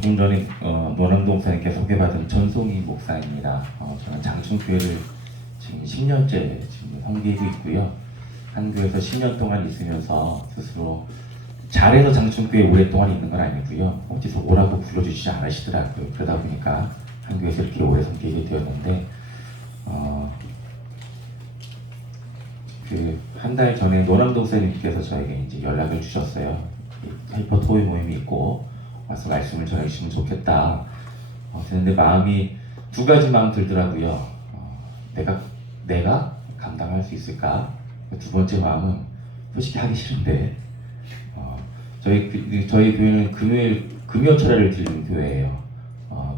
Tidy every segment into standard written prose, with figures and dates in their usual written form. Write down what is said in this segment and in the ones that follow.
조금 전에 노남동 목사님께 소개받은 전송희 목사입니다. 저는 장충교회를 지금 10년째 지금 섬기고 있고요. 한 교회에서 10년 동안 있으면서 스스로 잘해서 장충교회에 오랫동안 있는 건 아니고요. 어디서 오라고 불러주시지 않으시더라고요. 그러다 보니까 한 교회에서 이렇게 오래 섬기게 되었는데 한 달 전에 노남동 목사님께서 저에게 이제 연락을 주셨어요. 하이퍼 토의 모임이 있고 와서 말씀을 전해주시면 좋겠다. 그런데 마음이 두 가지 마음 들더라고요. 내가 감당할 수 있을까? 두 번째 마음은 솔직히 하기 싫은데 저희 교회는 금요 철야를 드리는 교회예요.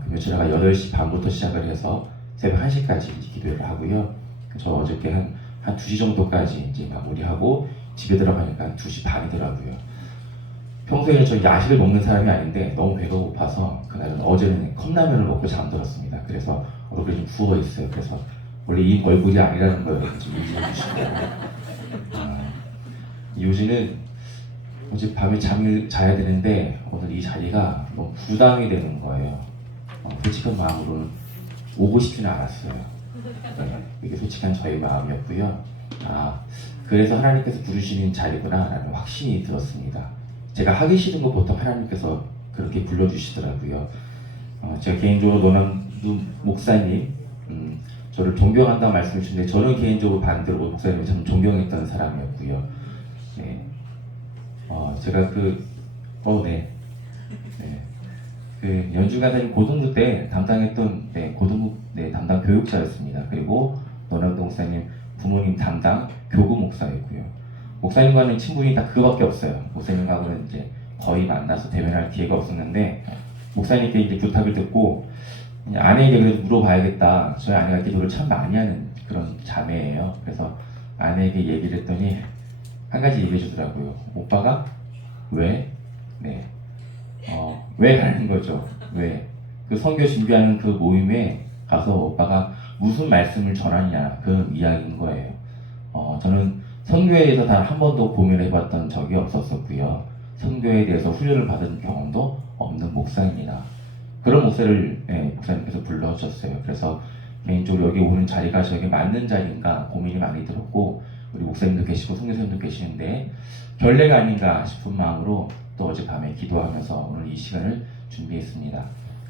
금요 철야가 8시 반부터 시작을 해서 새벽 1시까지 기도를 하고요. 저 어저께 한 2시 정도까지 이제 마무리하고 집에 들어가니까 2시 반이더라고요. 평소에는 저 야식을 먹는 사람이 아닌데 너무 배가 고파서 어제는 컵라면을 먹고 잠들었습니다. 그래서 얼굴이 좀 부어 있어요. 그래서 원래 이 얼굴이 아니라는 걸 좀 인지해 주시고 요즘은 어제 밤에 잠을 자야 되는데 오늘 이 자리가 너무 부담이 되는 거예요. 솔직한 마음으로는 오고 싶지는 않았어요. 이게 솔직한 저의 마음이었고요. 그래서 하나님께서 부르시는 자리구나 라는 확신이 들었습니다. 제가 하기 싫은 거 보통 하나님께서 그렇게 불러주시더라고요. 제가 개인적으로 노남두 목사님 저를 존경한다고 말씀을 주는데 저는 개인적으로 반대로 목사님을 참 존경했던 사람이었고요. 네. 제가 그 연주가사님 고등부 때 담당했던 고등부 담당 교육자였습니다. 그리고 노남동 목사님 부모님 담당 교구 목사였고요. 목사님과는 친분이 다 그거밖에 없어요. 목사님하고는 이제 거의 만나서 대면할 기회가 없었는데 목사님께 이제 부탁을 듣고 아내에게 그래도 물어봐야겠다. 저희 아내가 기도를 참 많이 하는 그런 자매예요. 그래서 아내에게 얘기를 했더니 한 가지 얘기해 주더라고요. 오빠가 왜? 왜 하는 거죠? 왜? 그 선교 준비하는 그 모임에 가서 오빠가 무슨 말씀을 전하느냐 그 이야기인 거예요. 저는 선교에 대해서 단 한 번도 고민을 해봤던 적이 없었었고요. 선교에 대해서 훈련을 받은 경험도 없는 목사입니다. 그런 목사님께서 불러주셨어요. 그래서 개인적으로 여기 오는 자리가 저에게 맞는 자리인가 고민이 많이 들었고 우리 목사님도 계시고 선교사님도 계시는데 결례가 아닌가 싶은 마음으로 또 어젯밤에 기도하면서 오늘 이 시간을 준비했습니다.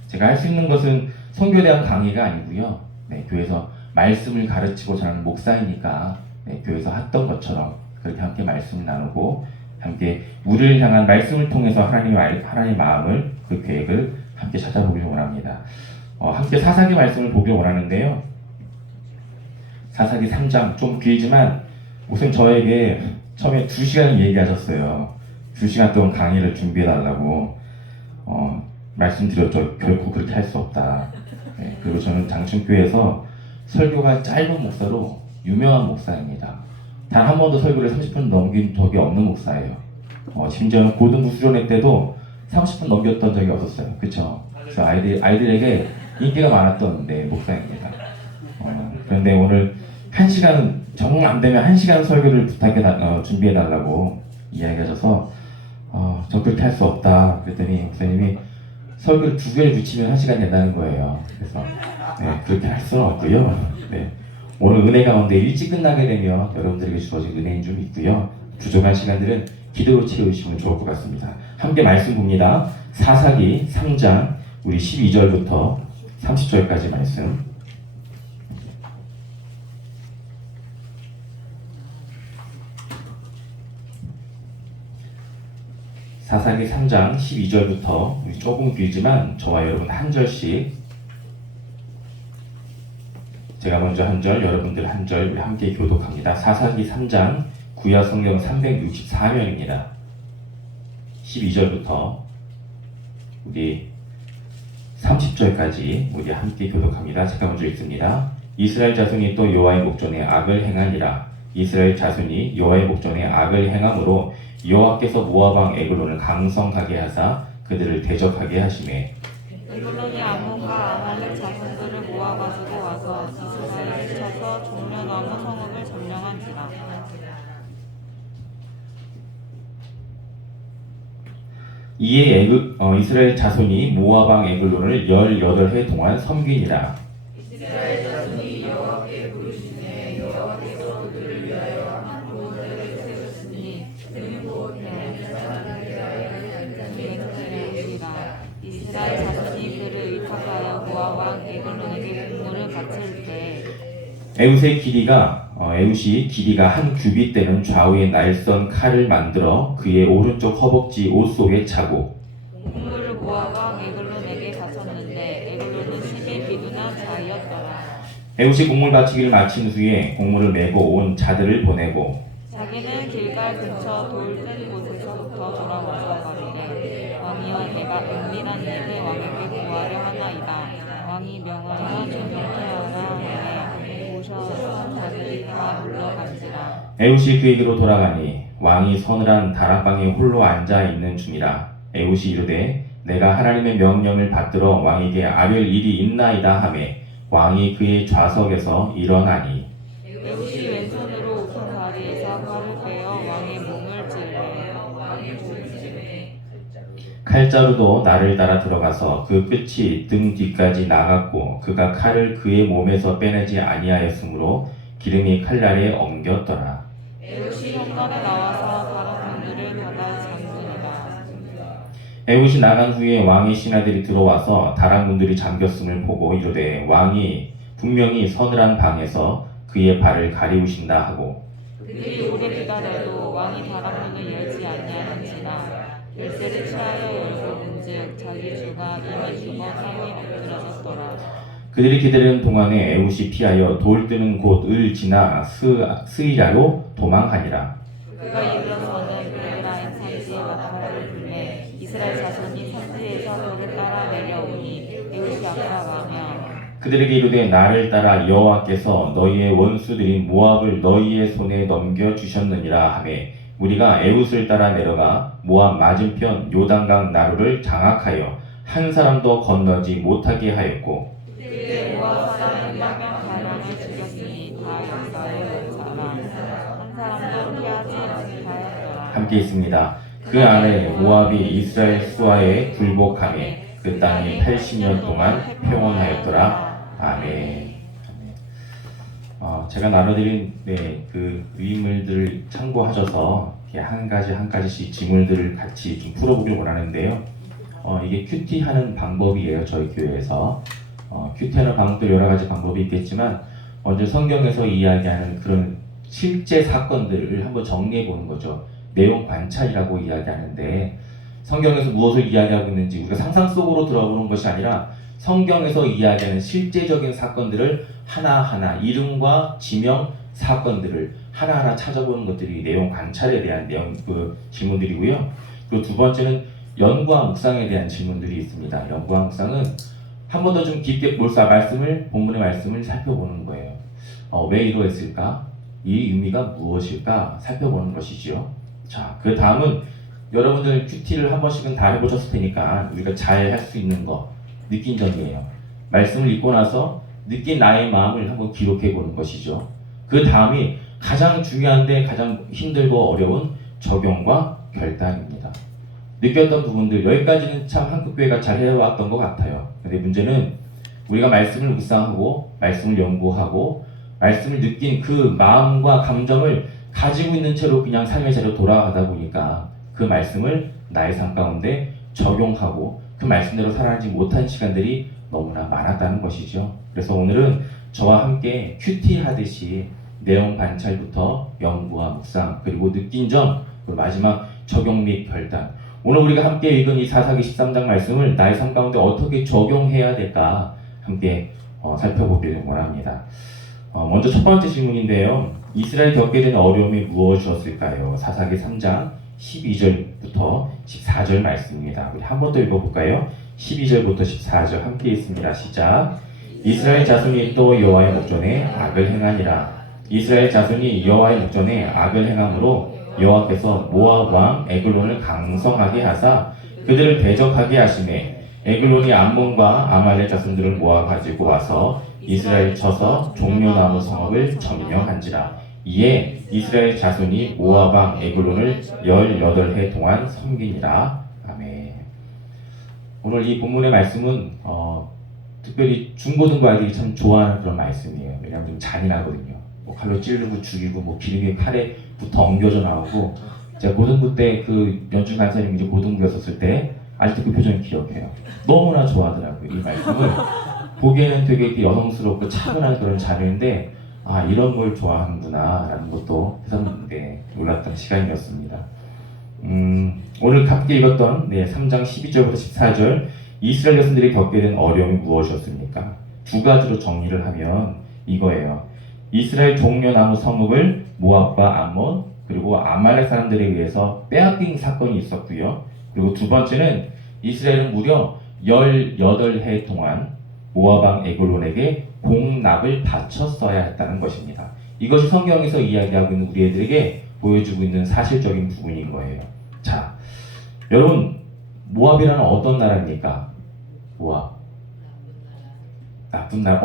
제가 할 수 있는 것은 선교에 대한 강의가 아니고요. 교회에서 말씀을 가르치고 전하는 목사이니까 교회에서 했던 것처럼 그렇게 함께 말씀을 나누고 함께 우리를 향한 말씀을 통해서 하나님의 마음을 그 계획을 함께 찾아보길 원합니다. 함께 사사기 말씀을 보길 원하는데요. 사사기 3장 좀 길지만 우선 저에게 처음에 2시간 얘기하셨어요. 2시간 동안 강의를 준비해달라고 말씀드렸죠. 결코 그렇게 할 수 없다. 그리고 저는 장충교회에서 설교가 짧은 목사로 유명한 목사입니다. 단 한 번도 설교를 30분 넘긴 적이 없는 목사예요. 심지어는 고등부 수련회 때도 30분 넘겼던 적이 없었어요. 그쵸? 그래서 아이들에게 인기가 많았던 목사입니다. 그런데 오늘 1시간, 정 안 되면 1시간 설교를 준비해달라고 이야기하셔서 저 그렇게 할 수 없다. 그랬더니 목사님이 설교를 2개를 붙이면 1시간 된다는 거예요. 그래서 그렇게 할 수는 없고요. 오늘 은혜 가운데 일찍 끝나게 되면 여러분들에게 주어진 은혜인 줄 믿고요. 부족한 시간들은 기도로 채우시면 좋을 것 같습니다. 함께 말씀 봅니다. 사사기 3장 우리 12절부터 30절까지 말씀. 사사기 3장 12절부터 우리 조금 길지만 저와 여러분 한 절씩 제가 먼저 한 절, 여러분들 한 절 우리 함께 교독합니다. 사사기 3장 구약 성경 364면입니다. 12절부터 우리 30절까지 우리 함께 교독합니다. 제가 먼저 읽습니다. 이스라엘 자손이 또 여호와의 목전에 악을 행하니라. 이스라엘 자손이 여호와의 목전에 악을 행함으로 여호와께서 모압 왕 에글론을 강성하게 하사 그들을 대적하게 하시매 에글론이 암몬과 아말렉 자손들을 모아가지고 와서 이스라엘을 쳐서 종려나무 성읍을 점령한지라. 이에 이스라엘 자손이 모압 왕 에글론을 18해 동안 섬기니라. 이스라엘 자손이 그를 의탁하여 모압 왕 에글론에게 공물을 바칠 때 에웃이 길이가 한 규빗 되는 좌우의 날선 칼을 만들어 그의 오른쪽 허벅지 옷 속에 차고 공물을 모압 왕 에글론에게 바쳤는데 에글론은 심히 비둔한 자이었더라. 에웃이 곡물 바치기를 마친 후에 곡물을 메고 온 자들을 보내고 자기는 길갈 근처 돌 뜬 곳에서부터 돌아와서 가로되 왕이여 내가 은밀한 일을 왕에게 구하려 하나이다. 왕이 명하여 조명케 하라 하매 모셔서 자들이 다 물러간지라. 에웃이 그에게로 돌아가니 왕이 서늘한 다락방에 홀로 앉아 있는 중이라. 에웃이 이르되 내가 하나님의 명령을 받들어 왕에게 아뢰 일이 있나이다 하매 왕이 그의 좌석에서 일어나니 에웃이 왼손으로 우편 다리에서 칼을 빼어 왕의 몸을 찔러 칼자루도 나를 따라 들어가서 그 끝이 등 뒤까지 나갔고 그가 칼을 그의 몸에서 빼내지 아니하였으므로 기름이 칼날에 엉겼더라. 에웃이 현관에 나와서 다른 문들을 닫아 잠그니라. 에웃이 나간 후에 왕의 신하들이 들어와서 다락 문들이 잠겼음을 보고 이르되 왕이 분명히 서늘한 방에서 그의 발을 가리우신다 하고 그들이 오래 기다려도 왕이 다락문을 열지 아니하는지라. 열쇠를 취하여 열고 본즉 자기 주가 이미 죽어 상에 엎드러졌더라. 그들이 기다리는 동안에 에웃이 피하여 돌 뜨는 곳을 지나 스이라로 도망하니라. 그가 이르러서는 에브라임 산지에 마타를 불매 이스라엘 자손이 산지에서 그를 따라 내려오니 에웃이 아까가며 그들에게 이르되 나를 따라 여호와께서 너희의 원수들인 모압을 너희의 손에 넘겨 주셨느니라 하매 우리가 에웃을 따라 내려가 모압 맞은편 요단강 나루를 장악하여 한 사람도 건너지 못하게 하였고 그때 모압 사람 1만 명 가량을 죽였으니 다 역사의 자라 한 사람도 피하지 못하였더라. 함께 있습니다. 그 안에 모압이 이스라엘 수하에 굴복하매 그 땅이 80년 동안 평온하였더라. 아멘. 제가 나눠드린 그 의인물들을 참고하셔서 한 가지씩 지물들을 같이 좀 풀어보길 원하는데요. 이게 큐티하는 방법이에요. 저희 교회에서 큐티하는 방법도 여러 가지 방법이 있겠지만 먼저 성경에서 이야기하는 그런 실제 사건들을 한번 정리해 보는 거죠. 내용 관찰이라고 이야기하는데 성경에서 무엇을 이야기하고 있는지 우리가 상상 속으로 들어보는 것이 아니라 성경에서 이야기하는 실제적인 사건들을 하나하나 이름과 지명 사건들을 하나하나 찾아보는 것들이 내용 관찰에 대한 질문들이고요. 그리고 두 번째는 연구와 묵상에 대한 질문들이 있습니다. 연구와 묵상은 한 번 더 좀 깊게 본문의 말씀을 살펴보는 거예요. 왜 이러했을까? 이 의미가 무엇일까? 살펴보는 것이죠. 자, 그 다음은 여러분들 큐티를 한 번씩은 다 해보셨을 테니까 우리가 잘 할 수 있는 거 느낀 점이에요. 말씀을 읽고 나서 느낀 나의 마음을 한번 기록해 보는 것이죠. 그 다음이 가장 중요한데 가장 힘들고 어려운 적용과 결단입니다. 느꼈던 부분들 여기까지는 참 한국교회가 잘 해왔던 것 같아요. 근데 문제는 우리가 말씀을 묵상하고 말씀을 연구하고 말씀을 느낀 그 마음과 감정을 가지고 있는 채로 그냥 삶의 자리로 돌아가다 보니까 그 말씀을 나의 삶 가운데 적용하고 그 말씀대로 살아가지 못한 시간들이 너무나 많았다는 것이죠. 그래서 오늘은 저와 함께 큐티 하듯이 내용 관찰부터 연구와 묵상 그리고 느낀 점 그리고 마지막 적용 및 결단 오늘 우리가 함께 읽은 이 사사기 13장 말씀을 나의 삶 가운데 어떻게 적용해야 될까 함께 살펴보기를 원합니다. 먼저 첫 번째 질문인데요. 이스라엘 겪게 된 어려움이 무엇이었을까요? 사사기 3장 12절부터 14절 말씀입니다. 우리 한 번 더 읽어볼까요? 12절부터 14절 함께 있습니다. 시작. 이스라엘 자손이 또 여호와의 목전에 악을 행하니라. 이스라엘 자손이 여호와의 목전에 악을 행함으로 여호와께서 모압 왕 에글론을 강성하게 하사 그들을 대적하게 하시매 에글론이 암몬과 아말렉 자손들을 모아 가지고 와서 이스라엘 쳐서 종려나무 성읍을 점령한지라. 이에 이스라엘 자손이 모압 왕 에글론을 18해 동안 섬기니라. 아멘. 오늘 이 본문의 말씀은 특별히 중고등부 아이들이 참 좋아하는 그런 말씀이에요. 왜냐하면 좀 잔인하거든요. 뭐 칼로 찌르고 죽이고 뭐 기름에 칼에 붙어 엉겨져 나오고 제가 고등부 때 그 연준 간사님이 이제 고등부였었을 때 아직도 그 표정 기억해요. 너무나 좋아하더라고요. 이 말씀을 보기에는 되게 이렇게 여성스럽고 차분한 그런 자료인데 아 이런 걸 좋아하는구나 라는 것도 새삼 놀랐던 시간이었습니다. 오늘 함께 읽었던 3장 12절부터 14절 이스라엘 백성들이 겪게 된 어려움이 무엇이었습니까? 두 가지로 정리를 하면 이거예요. 이스라엘 종려나무 성읍을 모압과 암몬 그리고 아말렉 사람들에 의해서 빼앗긴 사건이 있었고요. 그리고 두 번째는 이스라엘은 무려 18해 동안 모압 왕 에글론에게 공납을 바쳤어야 했다는 것입니다. 이것이 성경에서 이야기하고 있는 우리 애들에게 보여주고 있는 사실적인 부분인 거예요. 자, 여러분 모압이라는 어떤 나라입니까? 모압. 나쁜 나라.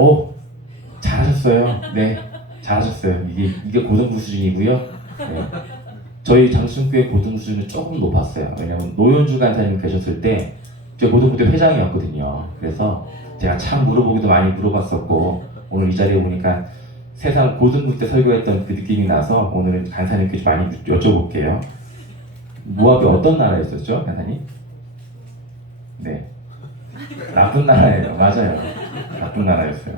잘하셨어요. 네, 잘하셨어요. 이게 고등부 수준이고요. 네. 저희 장충교회 고등부 수준은 조금 높았어요. 왜냐하면 노현주 간사님 계셨을 때 제가 고등부 때 회장이었거든요. 그래서 제가 참 물어보기도 많이 물어봤었고 오늘 이 자리에 오니까 세상 고등부 때 설교했던 그 느낌이 나서 오늘은 간사님께 좀 많이 여쭤볼게요. 모압이 어떤 나라였었죠, 간사님? 네, 나쁜 나라예요. 맞아요. 나쁜 나라였어요.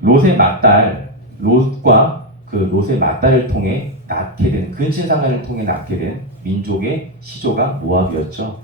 롯의 맏딸 롯과 그 롯의 맏딸을 통해 낳게 된 근친상간을 통해 낳게 된 민족의 시조가 모압이었죠.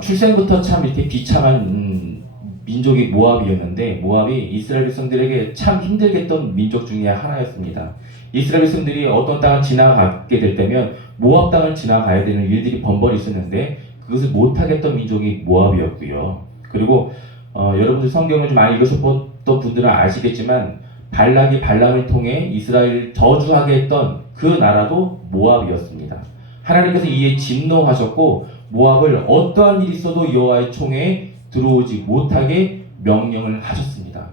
출생부터 참 이렇게 비참한 민족이 모압이었는데 모압이 이스라엘 백성들에게 참 힘들게 했던 민족 중에 하나였습니다. 이스라엘 백성들이 어떤 땅을 지나가게 될 때면 모압 땅을 지나가야 되는 일들이 번번이 있었는데 그것을 못하겠던 민족이 모압이었고요. 그리고 여러분들 성경을 좀 많이 읽으셨던 분들은 아시겠지만 발락이 발람을 통해 이스라엘을 저주하게 했던 그 나라도 모압이었습니다. 하나님께서 이에 진노하셨고 모압을 어떠한 일이 있어도 여호와의 총회에 들어오지 못하게 명령을 하셨습니다.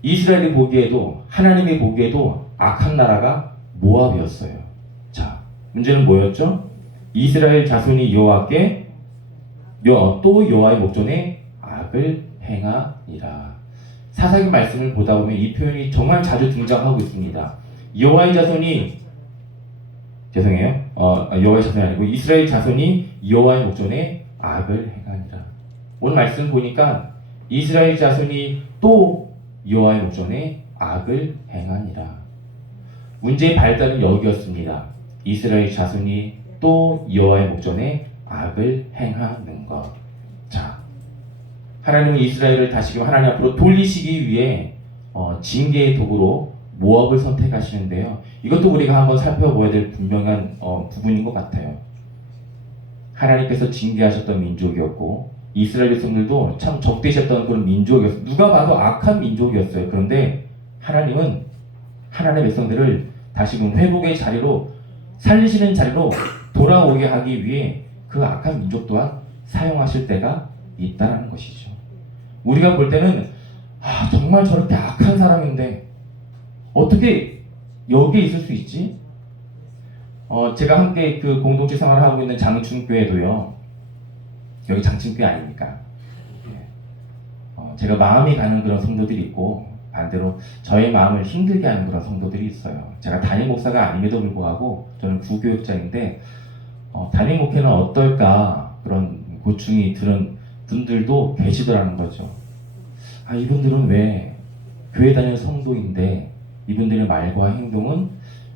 이스라엘이 보기에도 하나님이 보기에도 악한 나라가 모압이었어요. 자, 문제는 뭐였죠? 이스라엘 자손이 여호와께 또 여호와의 목전에 악을 행하니라. 사사기 말씀을 보다 보면 이 표현이 정말 자주 등장하고 있습니다. 여호와의 자손이 여호와의 자손이 아니고 이스라엘 자손이 여호와의 목전에 악을 행하니라. 오늘 말씀 보니까 이스라엘 자손이 또 여호와의 목전에 악을 행하니라. 문제의 발단은 여기였습니다. 이스라엘 자손이 또 여호와의 목전에 악을 행하는 것. 자, 하나님은 이스라엘을 다시금 하나님 앞으로 돌리시기 위해 징계의 도구로 모압을 선택하시는데요. 이것도 우리가 한번 살펴봐야 될 분명한 부분인 것 같아요. 하나님께서 징계하셨던 민족이었고 이스라엘 백성들도 참 적대셨던 그런 민족이었어요. 누가 봐도 악한 민족이었어요. 그런데 하나님은 하나님의 백성들을 다시금 회복의 자리로 살리시는 자리로 돌아오게 하기 위해 그 악한 민족 또한 사용하실 때가 있다는 것이죠. 우리가 볼 때는 정말 저렇게 악한 사람인데 어떻게 여기에 있을 수 있지? 제가 함께 그 공동체 생활을 하고 있는 장충교회도요. 여기 장충교회 아닙니까? 제가 마음이 가는 그런 성도들이 있고 반대로 저의 마음을 힘들게 하는 그런 성도들이 있어요. 제가 담임 목사가 아님에도 불구하고 저는 구교육자인데 담임 목회는 어떨까 그런 고충이 드는 분들도 계시더라는 거죠. 이분들은 왜 교회 다니는 성도인데 이분들의 말과 행동은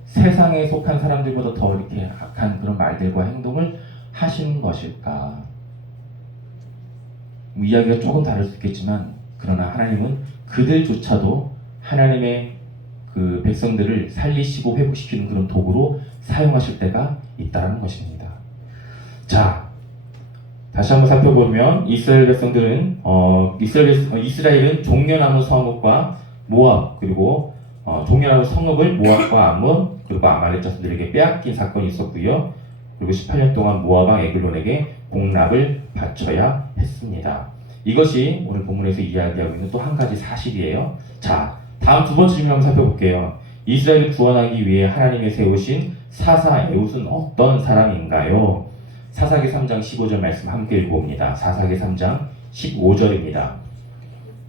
세상에 속한 사람들보다 더 이렇게 악한 그런 말들과 행동을 하시는 것일까? 이야기가 조금 다를 수 있겠지만 그러나 하나님은 그들조차도 하나님의 그 백성들을 살리시고 회복시키는 그런 도구로 사용하실 때가 있다는 것입니다. 자, 다시 한번 살펴보면 이스라엘 백성들은 이스라엘은 종려나무 성읍과 모압 그리고 종려나무 성읍을 모압과 암몬 그리고 아말렉 자손들에게 빼앗긴 사건이 있었고요. 그리고 18년 동안 모압 왕 에글론에게 공납을 바쳐야 했습니다. 이것이 오늘 본문에서 이야기하고 있는 또 한 가지 사실이에요. 자, 다음 두 번째 질문 한번 살펴볼게요. 이스라엘을 구원하기 위해 하나님이 세우신 사사 에훗은 어떤 사람인가요? 사사기 3장 15절 말씀 함께 읽어봅니다. 사사기 3장 15절입니다.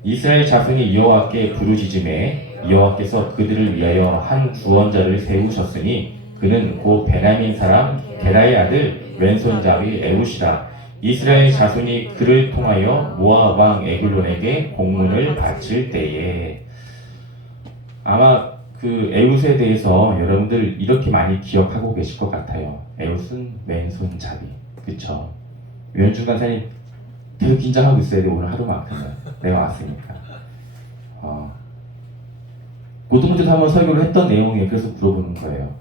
이스라엘 자손이 여호와께 부르짖음에 여호와께서 그들을 위하여 한 구원자를 세우셨으니 그는 곧 베냐민 사람 게라의 아들 왼손잡이 에훗이라. 이스라엘 자손이 그를 통하여 모압 왕 에글론에게 공문을 바칠 때에. 아마 그 에훗에 대해서 여러분들 이렇게 많이 기억하고 계실 것 같아요. 에훗은 왼손잡이, 그쵸? 유현중 간사님 계속 긴장하고 있어야 돼. 오늘 하루만큼은 내가 왔으니까. 고등부 때도 한번 설교를 했던 내용이에요. 그래서 물어보는 거예요.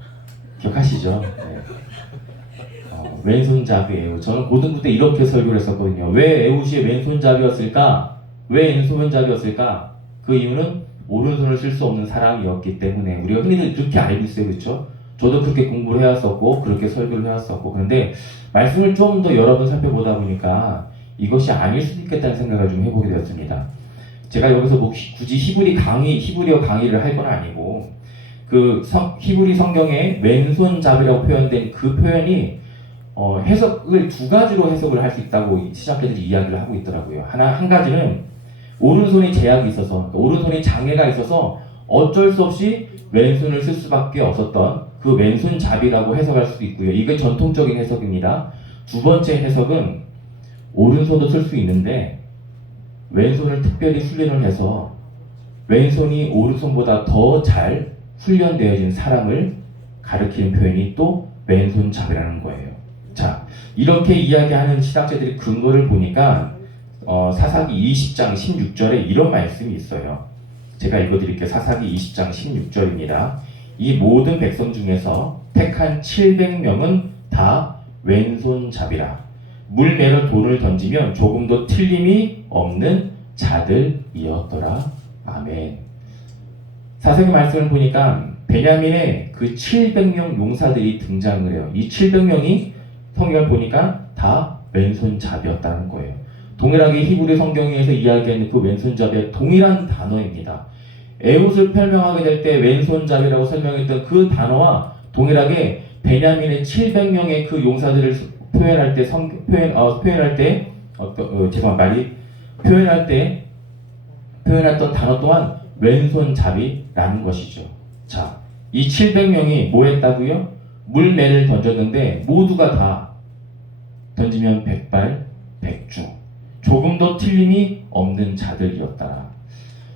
기억하시죠? 네. 왼손잡이 에훗. 저는 고등부 때 이렇게 설교를 했었거든요. 왜 에훗이 왼손잡이였을까? 왜 왼손잡이였을까? 그 이유는 오른손을 쓸 수 없는 사람이었기 때문에. 우리가 흔히들 그렇게 알고 있어요. 그렇죠? 저도 그렇게 공부를 해왔었고 그렇게 설교를 해왔었고, 그런데 말씀을 좀 더 여러 번 살펴보다 보니까 이것이 아닐 수도 있겠다는 생각을 좀 해보게 되었습니다. 제가 여기서 뭐 굳이 히브리어 강의를 할 건 아니고, 히브리 성경에 왼손잡이라고 표현된 그 표현이 해석을 두 가지로 해석을 할 수 있다고 시작자들이 이야기를 하고 있더라고요. 한 가지는 오른손이 제약이 있어서, 오른손이 장애가 있어서 어쩔 수 없이 왼손을 쓸 수밖에 없었던 그 왼손잡이라고 해석할 수도 있고요. 이게 전통적인 해석입니다. 두 번째 해석은 오른손도 쓸 수 있는데 왼손을 특별히 훈련을 해서 왼손이 오른손보다 더 잘 훈련되어진 사람을 가리키는 표현이 또 왼손잡이라는 거예요. 자, 이렇게 이야기하는 신학자들이 근거를 보니까 사사기 20장 16절에 이런 말씀이 있어요. 제가 읽어드릴게요. 사사기 20장 16절입니다. 이 모든 백성 중에서 택한 700명은 다 왼손잡이라. 물매러 돌을 던지면 조금도 틀림이 없는 자들이었더라. 아멘. 사사기 말씀을 보니까 베냐민의 그 700명 용사들이 등장을 해요. 이 700명이 성경을 보니까 다 왼손잡이였다는 거예요. 동일하게 히브리 성경에서 이야기하는 그 왼손잡이의 동일한 단어입니다. 에훗을 설명하게 될 때 왼손잡이라고 설명했던 그 단어와 동일하게 베냐민의 700명의 그 용사들을 표현할 때 표현했던 단어 또한 왼손잡이라는 것이죠. 자, 이 700명이 뭐 했다고요? 물매를 던졌는데 모두가 다 던지면 백발 백중, 조금도 틀림이 없는 자들이었다.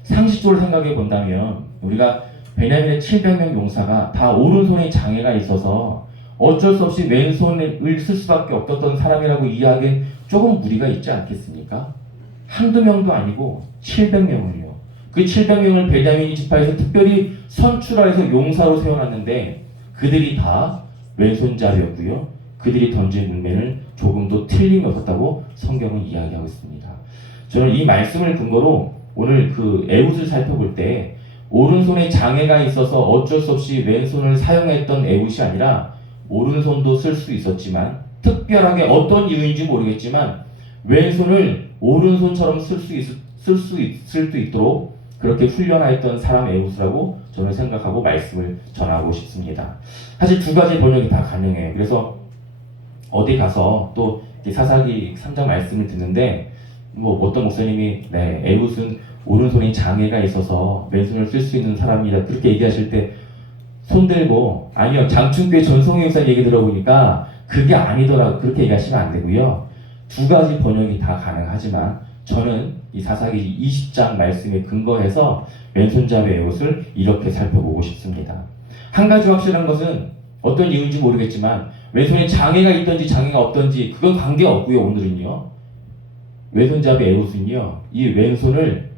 상식적으로 생각해 본다면 우리가 베냐민의 700명 용사가 다 오른손에 장애가 있어서 어쩔 수 없이 왼손을 쓸 수밖에 없었던 사람이라고 이야기하기엔 조금 무리가 있지 않겠습니까? 한두 명도 아니고 700명을요. 그 700명을 베냐민 지파에서 특별히 선출해서 용사로 세워놨는데 그들이 다 왼손잡이였고요. 그들이 던진 물매는 조금도 틀림이 없었다고 성경은 이야기하고 있습니다. 저는 이 말씀을 근거로 오늘 그 에훗을 살펴볼 때 오른손에 장애가 있어서 어쩔 수 없이 왼손을 사용했던 에훗이 아니라 오른손도 쓸 수 있었지만 특별하게 어떤 이유인지 모르겠지만 왼손을 오른손처럼 쓸 수 있도록 그렇게 훈련하였던 사람 에훗이라고 저는 생각하고 말씀을 전하고 싶습니다. 사실 두 가지 번역이 다 가능해요. 그래서 어디 가서 또 사사기 3장 말씀을 듣는데 뭐 어떤 목사님이 에훗은 오른손에 장애가 있어서 왼손을 쓸 수 있는 사람이다 그렇게 얘기하실 때 손들고 아니요 장충교회 전성희 목사 얘기 들어보니까 그게 아니더라 그렇게 얘기하시면 안 되고요. 두 가지 번역이 다 가능하지만 저는 이 사사기 20장 말씀에 근거해서 왼손잡이 에훗을 이렇게 살펴보고 싶습니다. 한 가지 확실한 것은 어떤 이유인지 모르겠지만 왼손에 장애가 있든지 장애가 없든지 그건 관계없고요. 오늘은요. 왼손잡이 에훗은요. 이 왼손을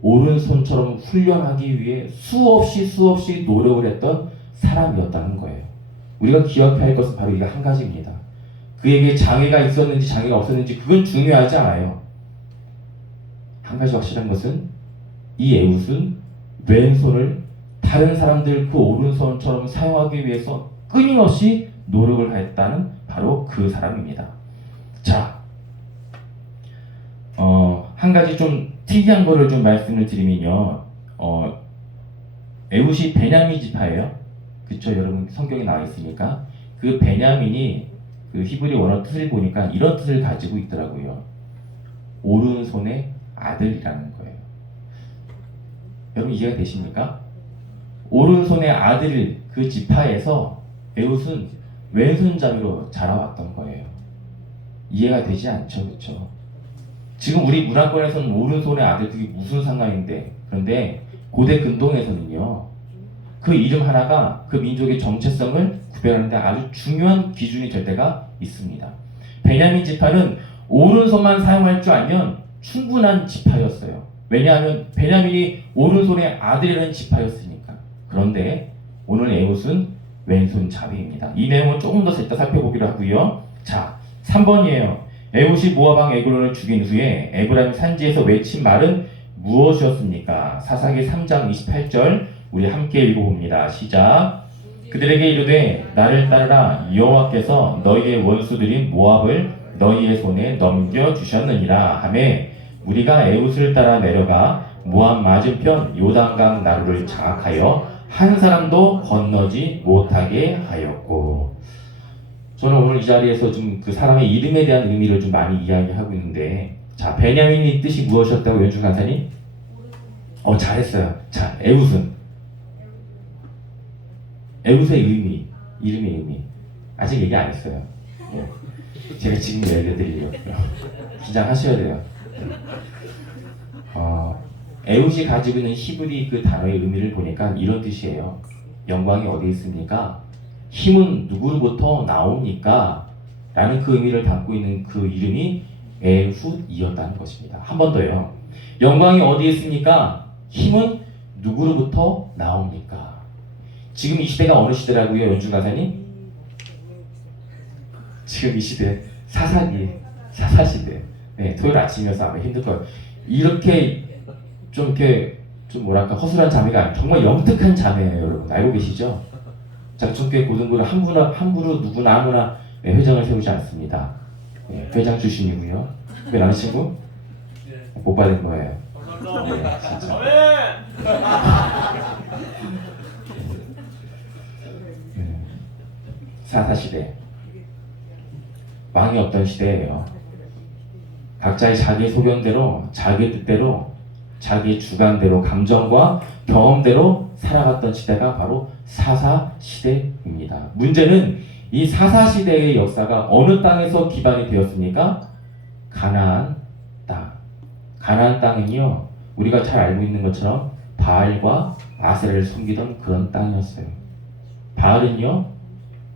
오른손처럼 훈련하기 위해 수없이 노력을 했던 사람이었다는 거예요. 우리가 기억해야 할 것은 바로 이게 한 가지입니다. 그에게 장애가 있었는지 장애가 없었는지 그건 중요하지 않아요. 한 가지 확실한 것은 이 에훗은 왼손을 다른 사람들 그 오른손처럼 사용하기 위해서 끊임없이 노력을 했다는 바로 그 사람입니다. 자, 한 가지 좀 특이한 거를 좀 말씀을 드리면요. 에훗이 베냐민 지파예요. 그쵸? 여러분 성경에 나와 있으니까 그 베냐민이 그 히브리 원어 뜻을 보니까 이런 뜻을 가지고 있더라고요. 오른손의 아들이라는 거예요. 여러분 이해가 되십니까? 오른손의 아들 그 지파에서 에훗은 왼손잡이로 자라왔던 거예요. 이해가 되지 않죠, 그렇죠? 지금 우리 문화권에서는 오른손의 아들 그게 무슨 상관인데, 그런데 고대 근동에서는요, 그 이름 하나가 그 민족의 정체성을 구별하는데 아주 중요한 기준이 될 때가 있습니다. 베냐민 지파는 오른손만 사용할 줄 알면 충분한 지파였어요. 왜냐하면 베냐민이 오른손의 아들이라는 지파였으니까. 그런데 오늘 에훗은 왼손잡이입니다. 이 내용은 조금 더 이따 살펴보기로 하고요. 자, 3번이에요. 에훗이 모압 왕 에글론을 죽인 후에 에브라임 산지에서 외친 말은 무엇이었습니까? 사사기 3장 28절 우리 함께 읽어봅니다. 시작. 그들에게 이르되 나를 따르라. 여호와께서 너희의 원수들인 모압을 너희의 손에 넘겨주셨느니라 하매 우리가 에훗을 따라 내려가 모압 맞은편 요단강 나루를 장악하여 한 사람도 건너지 못하게 하였고. 저는 오늘 이 자리에서 좀 그 사람의 이름에 대한 의미를 좀 많이 이야기하고 있는데, 자, 베냐민이 뜻이 무엇이었다고 연중 간사님? 잘했어요. 자, 에훗은 에훗의 의미, 이름의 의미 아직 얘기 안 했어요. 예. 제가 지금 얘기해드리려고요. 긴장하셔야 돼요. 에훗이 가지고 있는 히브리 그 단어의 의미를 보니까 이런 뜻이에요. 영광이 어디 있습니까? 힘은 누구로부터 나옵니까? 라는 그 의미를 담고 있는 그 이름이 에훗이었다는 것입니다. 한 번 더요. 영광이 어디에 있습니까? 힘은 누구로부터 나옵니까? 지금 이 시대가 어느 시대라고요, 연중 가사님? 지금 이 시대 사사시대. 네, 토요일 아침이어서 아마 힘들 거예요. 이렇게 좀 뭐랄까 허술한 자매가 아니라 정말 영특한 자매예요, 여러분. 알고 계시죠? 장충교회 고등부는 함부로 누구나 아무나 회장을 세우지 않습니다. 네, 회장 출신이고요. 왜 남자친구? 못 받은 거예요. 네, 진짜. 사사시대. 왕이 없던 시대예요. 각자의 자기 소견대로, 자기 뜻대로, 자기 주관대로, 감정과 경험대로 살아갔던 시대가 바로 사사시대입니다. 문제는 이 사사시대의 역사가 어느 땅에서 기반이 되었습니까? 가나안 땅. 가나안 땅은요, 우리가 잘 알고 있는 것처럼 바알과 아세라를 섬기던 그런 땅이었어요. 바알은요,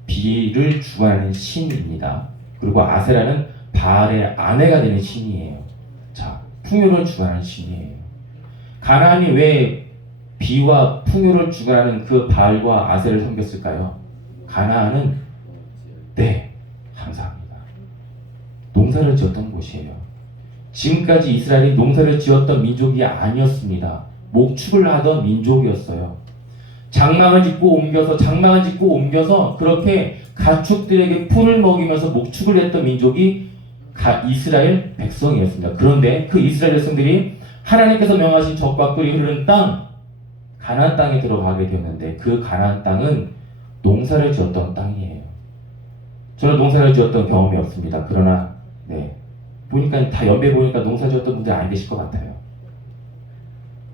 비를 주관하는 신입니다. 그리고 아세라는 바알의 아내가 되는 신이에요. 자, 풍요를 주관하는 신이에요. 가나안이 왜 비와 풍요를 주관하는 그 바알과 아세라를 섬겼을까요? 가나안은 감사합니다. 농사를 지었던 곳이에요. 지금까지 이스라엘이 농사를 지었던 민족이 아니었습니다. 목축을 하던 민족이었어요. 장막을 짓고 옮겨서 그렇게 가축들에게 풀을 먹이면서 목축을 했던 민족이 이스라엘 백성이었습니다. 그런데 그 이스라엘 백성들이 하나님께서 명하신 젖과 꿀이 흐르는 땅, 가나안 땅에 들어가게 되었는데 그 가나안 땅은 농사를 지었던 땅이에요. 저는 농사를 지었던 경험이 없습니다. 그러나 보니까 다 연배 보니까 농사 지었던 분들 안 계실 것 같아요.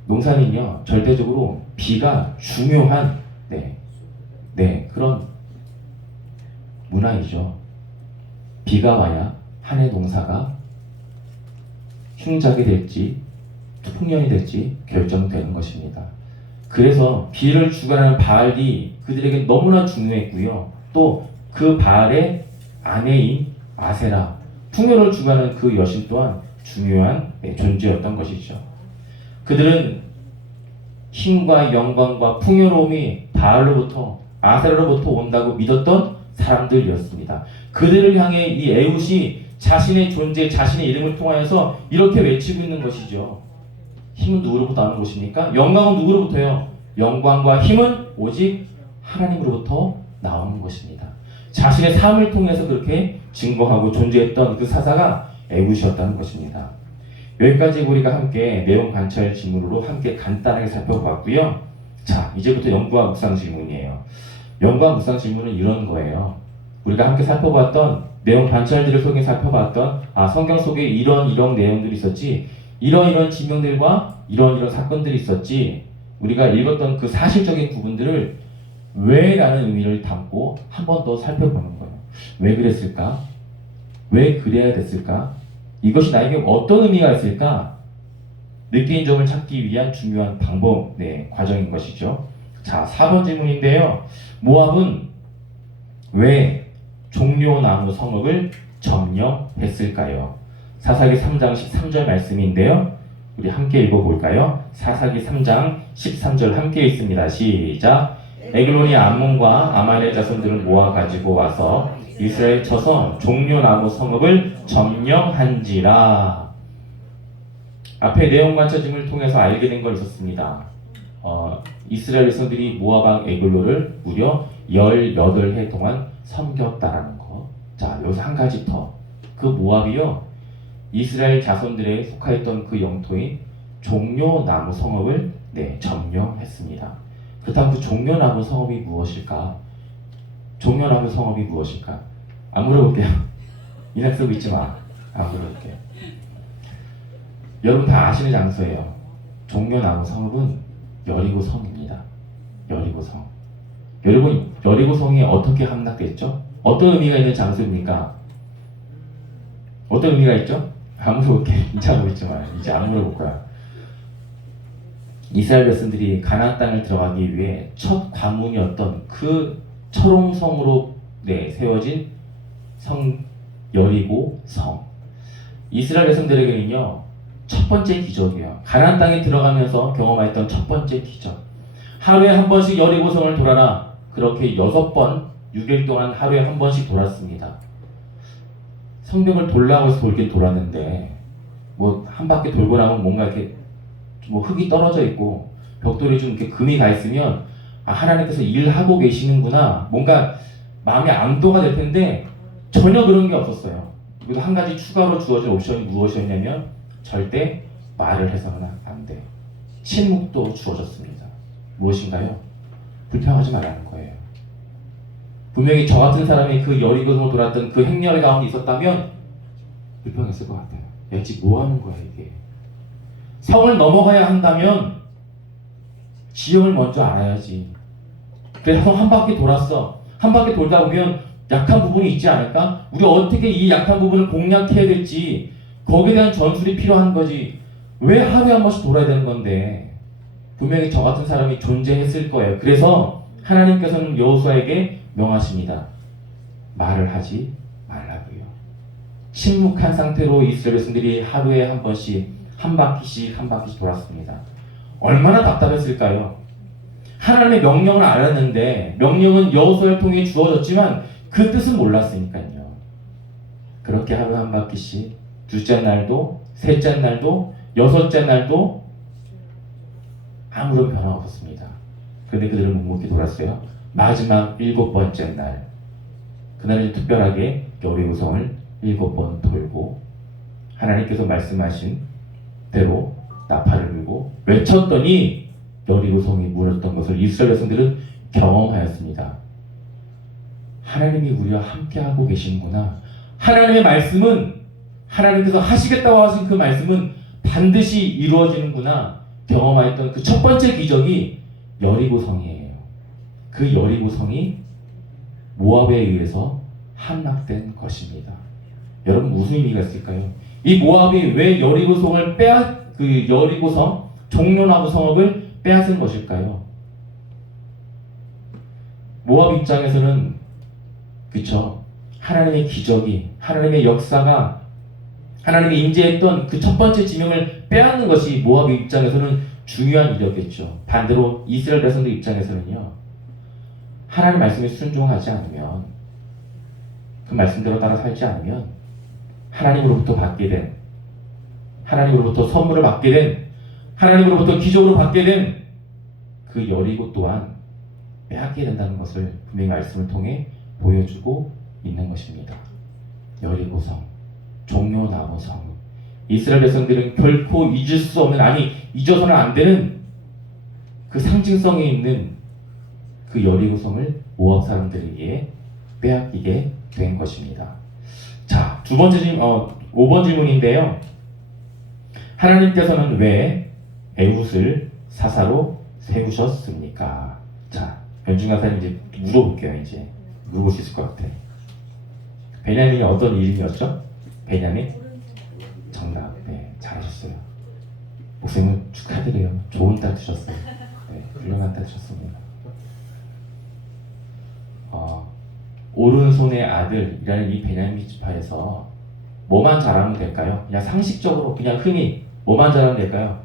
농사는요, 절대적으로 비가 중요한 그런 문화이죠. 비가 와야 한 해 농사가 흉작이 될지 풍년이 될지 결정되는 것입니다. 그래서 비를 주관하는 바알이 그들에게 너무나 중요했고요. 또 그 바알의 아내인 아세라, 풍요를 주관하는 그 여신 또한 중요한 존재였던 것이죠. 그들은 힘과 영광과 풍요로움이 바알로부터, 아세라로부터 온다고 믿었던 사람들이었습니다. 그들을 향해 이 에훗이 자신의 존재, 자신의 이름을 통하여서 이렇게 외치고 있는 것이죠. 힘은 누구로부터 나오는 것입니까? 영광은 누구로부터요? 영광과 힘은 오직 하나님으로부터 나오는 것입니다. 자신의 삶을 통해서 그렇게 증거하고 존재했던 그 사사가 에훗이었다는 것입니다. 여기까지 우리가 함께 내용 관찰 질문으로 함께 간단하게 살펴봤고요. 자, 이제부터 연구와 묵상 질문이에요. 연구와 묵상 질문은 이런 거예요. 우리가 함께 살펴봤던 내용 관찰들을 속에 살펴봤던 성경 속에 이런 내용들이 있었지, 이런 지명들과 이런 사건들이 있었지, 우리가 읽었던 그 사실적인 부분들을 왜라는 의미를 담고 한 번 더 살펴보는 거예요. 왜 그랬을까? 왜 그래야 됐을까? 이것이 나에게 어떤 의미가 있을까? 느낀 점을 찾기 위한 중요한 방법, 과정인 것이죠. 자, 4번 질문인데요. 모압은 왜 종려나무 성읍을 점령했을까요? 사사기 3장 13절 말씀인데요. 우리 함께 읽어볼까요? 사사기 3장 13절 함께 읽습니다. 시작. 에글론이 암몬과 아말의 자손들을 모아 가지고 와서 이스라엘 쳐서 종려나무 성읍을 점령한지라. 앞에 내용 관찰점을 통해서 알게 된 걸 있었습니다. 이스라엘 백성들이 모압 왕 에글론을 무려 18해 동안 섬겼다라는 거. 자, 여기서 한 가지 더. 그 모압이요, 이스라엘 자손들에 속하였던 그 영토인 종려나무 성읍을 점령했습니다. 그렇다면 그 종려나무 성읍이 무엇일까? 종려나무 성읍이 무엇일까? 안 물어볼게요. 인상 쓰고 있지 마. 안 물어볼게요. 여러분 다 아시는 장소예요. 종려나무 성읍은 여리고성입니다. 여리고성. 여러분, 여리고성이 어떻게 함락됐죠? 어떤 의미가 있는 장소입니까? 어떤 의미가 있죠? 안 물어볼게. 이제 안 물어보지 마. 이제 안 물어볼 거야. 이스라엘 백성들이 가나안 땅을 들어가기 위해 첫 관문이었던 그 철옹성으로 세워진 성 여리고성. 이스라엘 백성들에게는요, 첫 번째 기적이에요. 가나안 땅에 들어가면서 경험했던 첫 번째 기적. 하루에 한 번씩 여리고성을 돌아라. 그렇게 6번, 6일 동안 하루에 한 번씩 돌았습니다. 성벽을 돌라고 해서 돌긴 돌았는데, 한 바퀴 돌고 나면 뭔가 이렇게 흙이 떨어져 있고 벽돌이 좀 이렇게 금이 가 있으면 하나님께서 일하고 계시는구나, 뭔가 마음의 안도가 될 텐데 전혀 그런 게 없었어요. 그리고 한 가지 추가로 주어진 옵션이 무엇이었냐면 절대 말을 해서는 안 돼. 침묵도 주어졌습니다. 무엇인가요? 불평하지 말라는 거예요. 분명히 저 같은 사람이 그 여리고성을 돌았던 그 행렬 가운데 있었다면 불평했을 것 같아요. 야, 지금 뭐 하는 거야 이게? 성을 넘어가야 한다면 지형을 먼저 알아야지. 그래서 한 바퀴 돌았어. 한 바퀴 돌다 보면 약한 부분이 있지 않을까? 우리가 어떻게 이 약한 부분을 공략해야 될지, 거기에 대한 전술이 필요한 거지. 왜 하루에 한 번씩 돌아야 되는 건데? 분명히 저 같은 사람이 존재했을 거예요. 그래서 하나님께서는 여호수아에게 명하십니다. 말을 하지 말라고요. 침묵한 상태로 이스라엘 백성들이 하루에 한 번씩 한 바퀴씩 돌았습니다. 얼마나 답답했을까요? 하나님의 명령을 알았는데, 명령은 여호수아를 통해 주어졌지만 그 뜻은 몰랐으니까요. 그렇게 하루에 한 바퀴씩, 둘째 날도, 셋째 날도, 여섯째 날도 아무런 변화 없었습니다. 그런데 그들은 묵묵히 돌았어요. 마지막 7번째 날, 그날은 특별하게 여리고성을 7번 돌고 하나님께서 말씀하신 대로 나팔을 불고 외쳤더니 여리고성이 무너졌던 것을 이스라엘 백성들은 경험하였습니다. 하나님이 우리와 함께하고 계시는구나. 하나님의 말씀은, 하나님께서 하시겠다고 하신 그 말씀은 반드시 이루어지는구나 경험하였던 그 첫 번째 기적이 여리고성이에요. 그 여리고성이 모압에 의해서 함락된 것입니다. 여러분, 무슨 의미가 있을까요? 이 모압이 왜 여리고성을 그 여리고성, 종려나무 성읍을 빼앗은 것일까요? 모압 입장에서는, 그쵸, 하나님의 기적이, 하나님의 역사가, 하나님이 임재했던 그 첫 번째 지명을 빼앗는 것이 모압 입장에서는 중요한 일이었겠죠. 반대로 이스라엘 백성들 입장에서는요, 하나님 말씀에 순종하지 않으면, 그 말씀대로 따라 살지 않으면 하나님으로부터 받게 된, 하나님으로부터 선물을 받게 된, 하나님으로부터 기적으로 받게 된 그 여리고 또한 빼앗게 된다는 것을 분명히 말씀을 통해 보여주고 있는 것입니다. 여리고성, 종려나무 성, 이스라엘 백성들은 결코 잊을 수 없는, 아니 잊어서는 안 되는 그 상징성이 있는 그 여리고성을 모압 사람들에게 빼앗기게 된 것입니다. 자, 5번 질문인데요. 하나님께서는 왜 에훗을 사사로 세우셨습니까? 자, 변중간사님 이제 물어볼게요. 이제 물어볼 수 있을 것 같아. 베냐민이 어떤 이름이었죠? 베냐민? 정답. 네, 잘하셨어요. 목사님은 축하드려요. 좋은 딸 주셨어요. 네, 훌륭한 딸 주셨습니다. 오른손의 아들이라는 이 베냐민 지파에서 뭐만 잘하면 될까요? 그냥 상식적으로 그냥 흔히 뭐만 잘하면 될까요?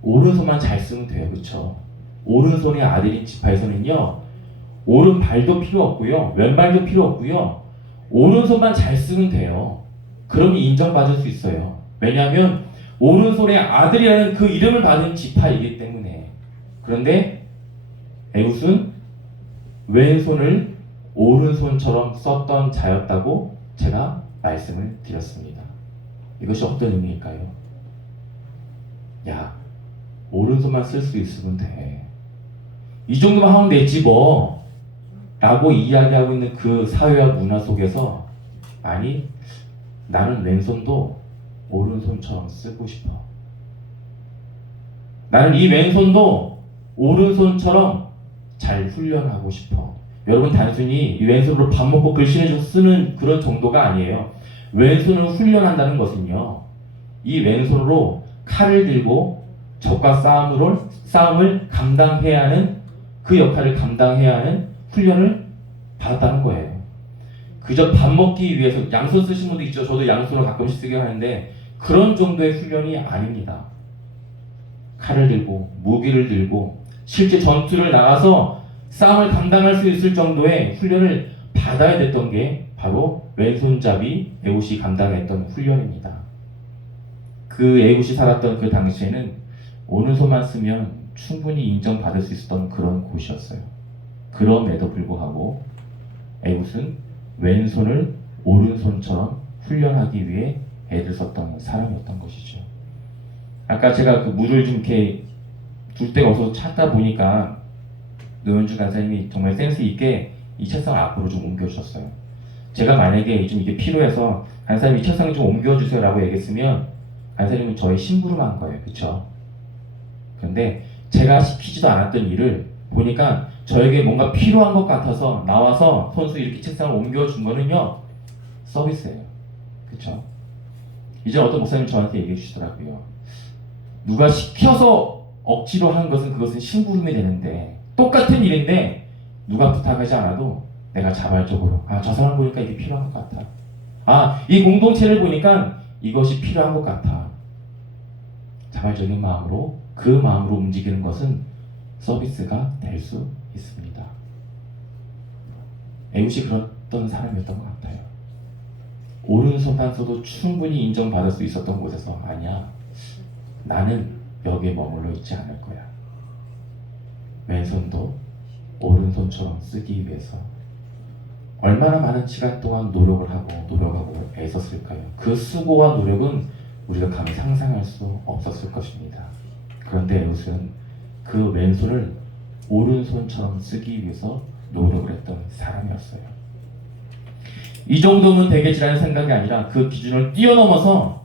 오른손만 잘 쓰면 돼요. 그렇죠? 오른손의 아들인 지파에서는요. 오른발도 필요 없고요. 왼발도 필요 없고요. 오른손만 잘 쓰면 돼요. 그러면 인정받을 수 있어요. 왜냐하면 오른손의 아들이라는 그 이름을 받은 지파이기 때문에. 그런데 에훗은 왼손을 오른손처럼 썼던 자였다고 제가 말씀을 드렸습니다. 이것이 어떤 의미일까요? 야, 오른손만 쓸 수 있으면 돼. 이 정도만 하면 되지 뭐. 라고 이야기하고 있는 그 사회와 문화 속에서 아니, 나는 왼손도 오른손처럼 쓰고 싶어. 나는 이 왼손도 오른손처럼 잘 훈련하고 싶어. 여러분 단순히 이 왼손으로 밥 먹고 글씨를 쓰는 그런 정도가 아니에요. 왼손을 훈련한다는 것은요. 이 왼손으로 칼을 들고 적과 싸움을 감당해야 하는 그 역할을 감당해야 하는 훈련을 받았다는 거예요. 그저 밥 먹기 위해서 양손 쓰신 분도 있죠. 저도 양손을 가끔씩 쓰게 하는데 그런 정도의 훈련이 아닙니다. 칼을 들고 무기를 들고 실제 전투를 나가서 싸움을 감당할 수 있을 정도의 훈련을 받아야 됐던 게 바로 왼손잡이 에훗이 감당했던 훈련입니다. 그 에훗이 살았던 그 당시에는 오른손만 쓰면 충분히 인정받을 수 있었던 그런 곳이었어요. 그럼에도 불구하고 에훗은 왼손을 오른손처럼 훈련하기 위해 애를 썼던 사람이었던 것이죠. 아까 제가 그 물을 좀 이렇게 둘 데가 없어서 찾다 보니까 노현주 간사님이 정말 센스 있게 이 책상을 앞으로 좀 옮겨주셨어요. 제가 만약에 좀 이게 필요해서 간사님 이 책상을 좀 옮겨주세요 라고 얘기했으면 간사님은 저의 심부름한 거예요. 그쵸? 그런데 제가 시키지도 않았던 일을 보니까 저에게 뭔가 필요한 것 같아서 나와서 손수 이렇게 책상을 옮겨준 거는요 서비스예요. 그쵸? 이제 어떤 목사님 저한테 얘기해 주시더라고요. 누가 시켜서 억지로 하는 것은 그것은 심부름이 되는데 똑같은 일인데 누가 부탁하지 않아도 내가 자발적으로 저 사람 보니까 이게 필요한 것 같아. 이 공동체를 보니까 이것이 필요한 것 같아. 자발적인 마음으로 그 마음으로 움직이는 것은 서비스가 될 수 있습니다. 에훗이 그랬던 사람이었던 것 같아요. 오른손만 써도 충분히 인정받을 수 있었던 곳에서 아니야. 나는 여기에 머물러 있지 않을 거야. 왼손도 오른손처럼 쓰기 위해서 얼마나 많은 시간 동안 노력을 하고 애썼을까요? 그 수고와 노력은 우리가 감히 상상할 수 없었을 것입니다. 그런데 에훗은 그 왼손을 오른손처럼 쓰기 위해서 노력을 했던 사람이었어요. 이 정도면 되겠지라는 생각이 아니라 그 기준을 뛰어넘어서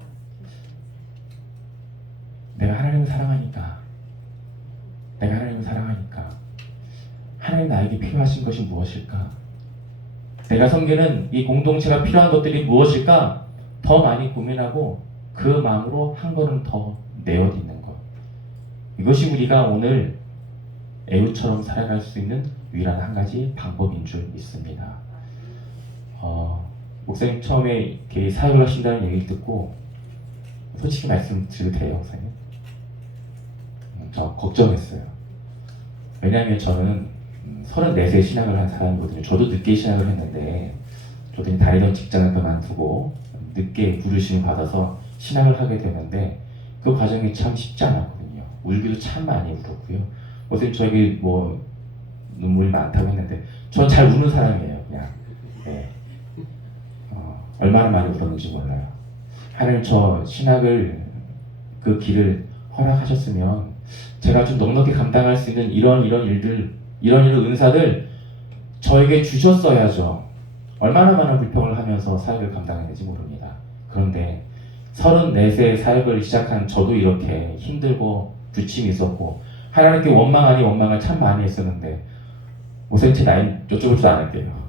내가 하나님을 사랑하니까 하나님 나에게 필요하신 것이 무엇일까? 내가 섬기는 이 공동체가 필요한 것들이 무엇일까? 더 많이 고민하고 그 마음으로 한 걸음 더 내어딛는 것. 이것이 우리가 오늘 에훗처럼 살아갈 수 있는 유일한 한 가지 방법인 줄 믿습니다. 목사님 처음에 이렇게 사역을 하신다는 얘기를 듣고 솔직히 말씀드려도 돼요, 목사님? 저 걱정했어요. 왜냐하면 저는 34세 신학을 한 사람이거든요. 저도 늦게 신학을 했는데 저도 다니던 직장을 그만두고 늦게 부르심을 받아서 신학을 하게 되는데 그 과정이 참 쉽지 않았거든요. 울기도 참 많이 울었고요. 목사님 저에게 뭐 눈물이 많다고 했는데 전 잘 우는 사람이에요. 그냥 네. 얼마나 많이 울었는지 몰라요. 하나님 저 신학을 그 길을 허락하셨으면 제가 좀 넉넉히 감당할 수 있는 이런 일들, 이런 은사들 저에게 주셨어야죠. 얼마나 많은 불평을 하면서 사역을 감당했는지 모릅니다. 그런데 34세 사역을 시작한 저도 이렇게 힘들고 부침이 있었고 하나님께 원망 아니 원망을 참 많이 했었는데 목사님 제 나이 여쭤볼 줄 알았대요.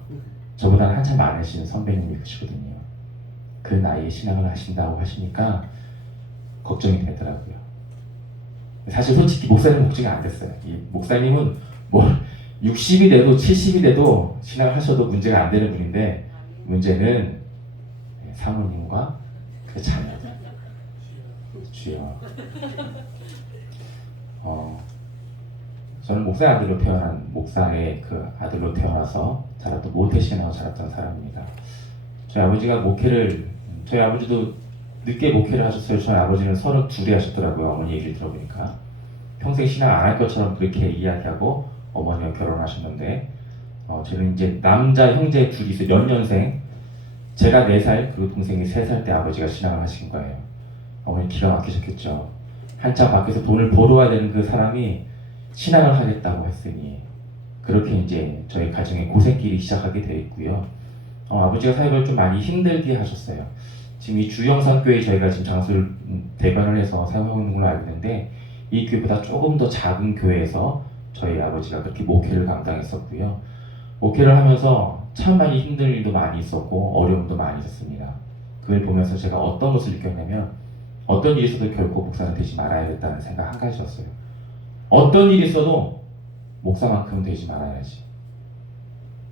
저보다는 한참 많으신 선배님이 계시거든요. 그 나이에 신앙을 하신다고 하시니까 걱정이 되더라고요. 사실 솔직히 목사님 걱정이 안 됐어요. 이 목사님은 뭐 60이 돼도 70이 돼도 신앙을 하셔도 문제가 안 되는 분인데 문제는 사모님과 그 자녀들. 주여. 저는 목사의 아들로 태어난 목사의 그 아들로 태어나서 자랐던 모태신앙으로 자랐던 사람입니다. 저희 아버지가 저희 아버지도 늦게 목회를 하셨어요. 저희 아버지는 32에 하셨더라고요. 어머니 얘기를 들어보니까. 평생 신앙 안 할 것처럼 그렇게 이야기하고 어머니와 결혼하셨는데 저는 이제 남자 형제 둘이 있어요. 연년생. 제가 4살 그리고 동생이 3살 때 아버지가 신앙을 하신 거예요. 어머니 기가 막히셨겠죠. 한참 밖에서 돈을 벌어와야 되는 그 사람이 신앙을 하겠다고 했으니 그렇게 이제 저희 가정의 고생길이 시작하게 되어 있고요. 아버지가 사역을 좀 많이 힘들게 하셨어요. 지금 이 주영산교회 저희가 지금 장소를 대관을 해서 사용하고 있는 걸로 알고 있는데 이 교회보다 조금 더 작은 교회에서 저희 아버지가 그렇게 목회를 감당했었고요. 목회를 하면서 참 많이 힘든 일도 많이 있었고 어려움도 많이 있었습니다. 그걸 보면서 제가 어떤 것을 느꼈냐면 어떤 일이 있어도 결코 목사는 되지 말아야겠다는 생각 한 가지였어요. 어떤 일이 있어도 목사만큼 되지 말아야지.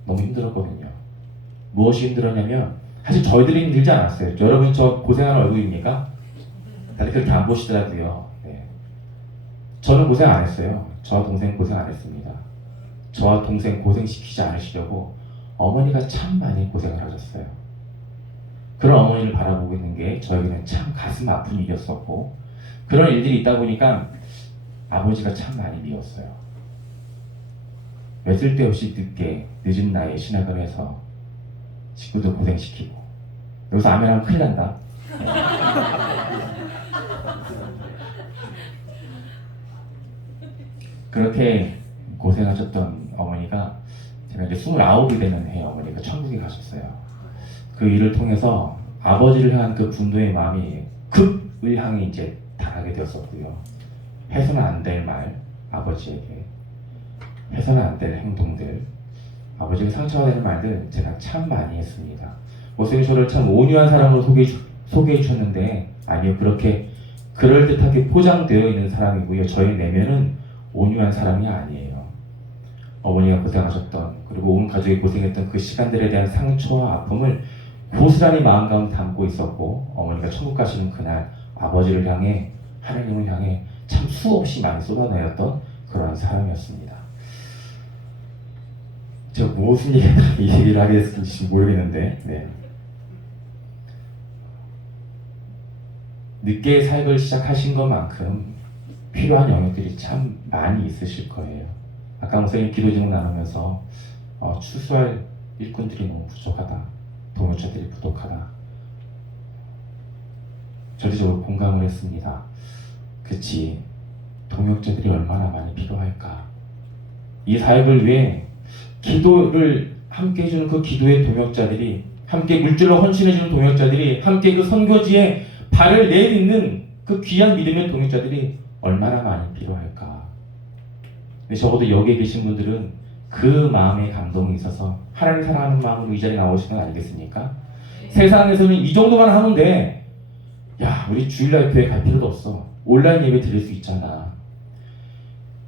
너무 힘들었거든요. 무엇이 힘들었냐면 사실 저희들이 힘들지 않았어요. 여러분 저 고생하는 얼굴입니까? 다들 그렇게 안 보시더라고요. 네. 저는 고생 안 했어요. 저와 동생 고생 안 했습니다. 저와 동생 고생시키지 않으시려고 어머니가 참 많이 고생을 하셨어요. 그런 어머니를 바라보고 있는 게 저에게는 참 가슴 아픈 일이었었고 그런 일들이 있다 보니까 아버지가 참 많이 미웠어요. 왜 쓸데없이 늦은 나이에 신학을 해서 식구들 고생시키고 여기서 아멘하면 큰일 난다. 그렇게 고생하셨던 어머니가 제가 이제 29이 되는 해에 어머니가 천국에 가셨어요. 그 일을 통해서 아버지를 향한 그 분노의 마음이 극을 향해 이제 달하게 되었었고요. 해서는 안 될 말, 아버지에게 해서는 안 될 행동들, 아버지가 상처가 되는 말들 제가 참 많이 했습니다. 목사님이 저를 참 온유한 사람으로 소개해 주셨는데 아니요, 그렇게 그럴듯하게 포장되어 있는 사람이고요. 저희 내면은 온유한 사람이 아니에요. 어머니가 고생하셨던 그리고 온 가족이 고생했던 그 시간들에 대한 상처와 아픔을 고스란히 마음 가운데 담고 있었고 어머니가 천국 가시는 그날 아버지를 향해 하나님을 향해 참 수없이 많이 쏟아내었던 그런 사람이었습니다. 제가 무슨 이 얘기를 하게 됐는지 모르겠는데 네. 늦게 사역을 시작하신 것만큼 필요한 영역들이 참 많이 있으실 거예요. 아까 목사님 기도 제목 나누면서 추수할 일꾼들이 너무 부족하다. 동역자들이 부족하다. 저도 저걸 공감을 했습니다. 그치, 동역자들이 얼마나 많이 필요할까. 이 사역을 위해 기도를 함께 해주는 그 기도의 동역자들이, 함께 물질로 헌신해주는 동역자들이, 함께 그 선교지에 발을 내딛는 그 귀한 믿음의 동역자들이 얼마나 많이 필요할까. 근데 적어도 여기에 계신 분들은 그 마음의 감동이 있어서 하나님 사랑하는 마음으로 이 자리에 나오신 건 아니겠습니까? 세상에서는 이 정도만 하면 돼. 야, 우리 주일날 교회 갈 필요도 없어. 온라인 예배 드릴 수 있잖아.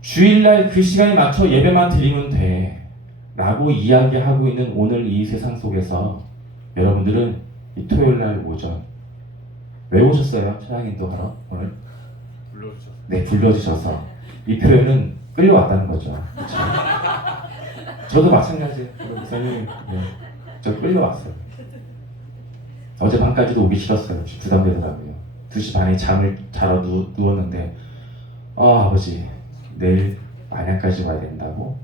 주일날 그 시간에 맞춰 예배만 드리면 돼. 라고 이야기하고 있는 오늘 이 세상 속에서 여러분들은 이 토요일날 오전 왜 오셨어요? 찬양인도 하러 오늘? 불러주셨어요. 네, 불러주셔서 이 표현은 끌려왔다는 거죠. 그렇죠? 저도 마찬가지예요. 목사님, 네, 저 끌려왔어요. 어젯밤까지도 오기 싫었어요. 부담되더라고요. 2시 반에 잠을 자러 누웠는데 아버지 내일 안양까지 와야 된다고?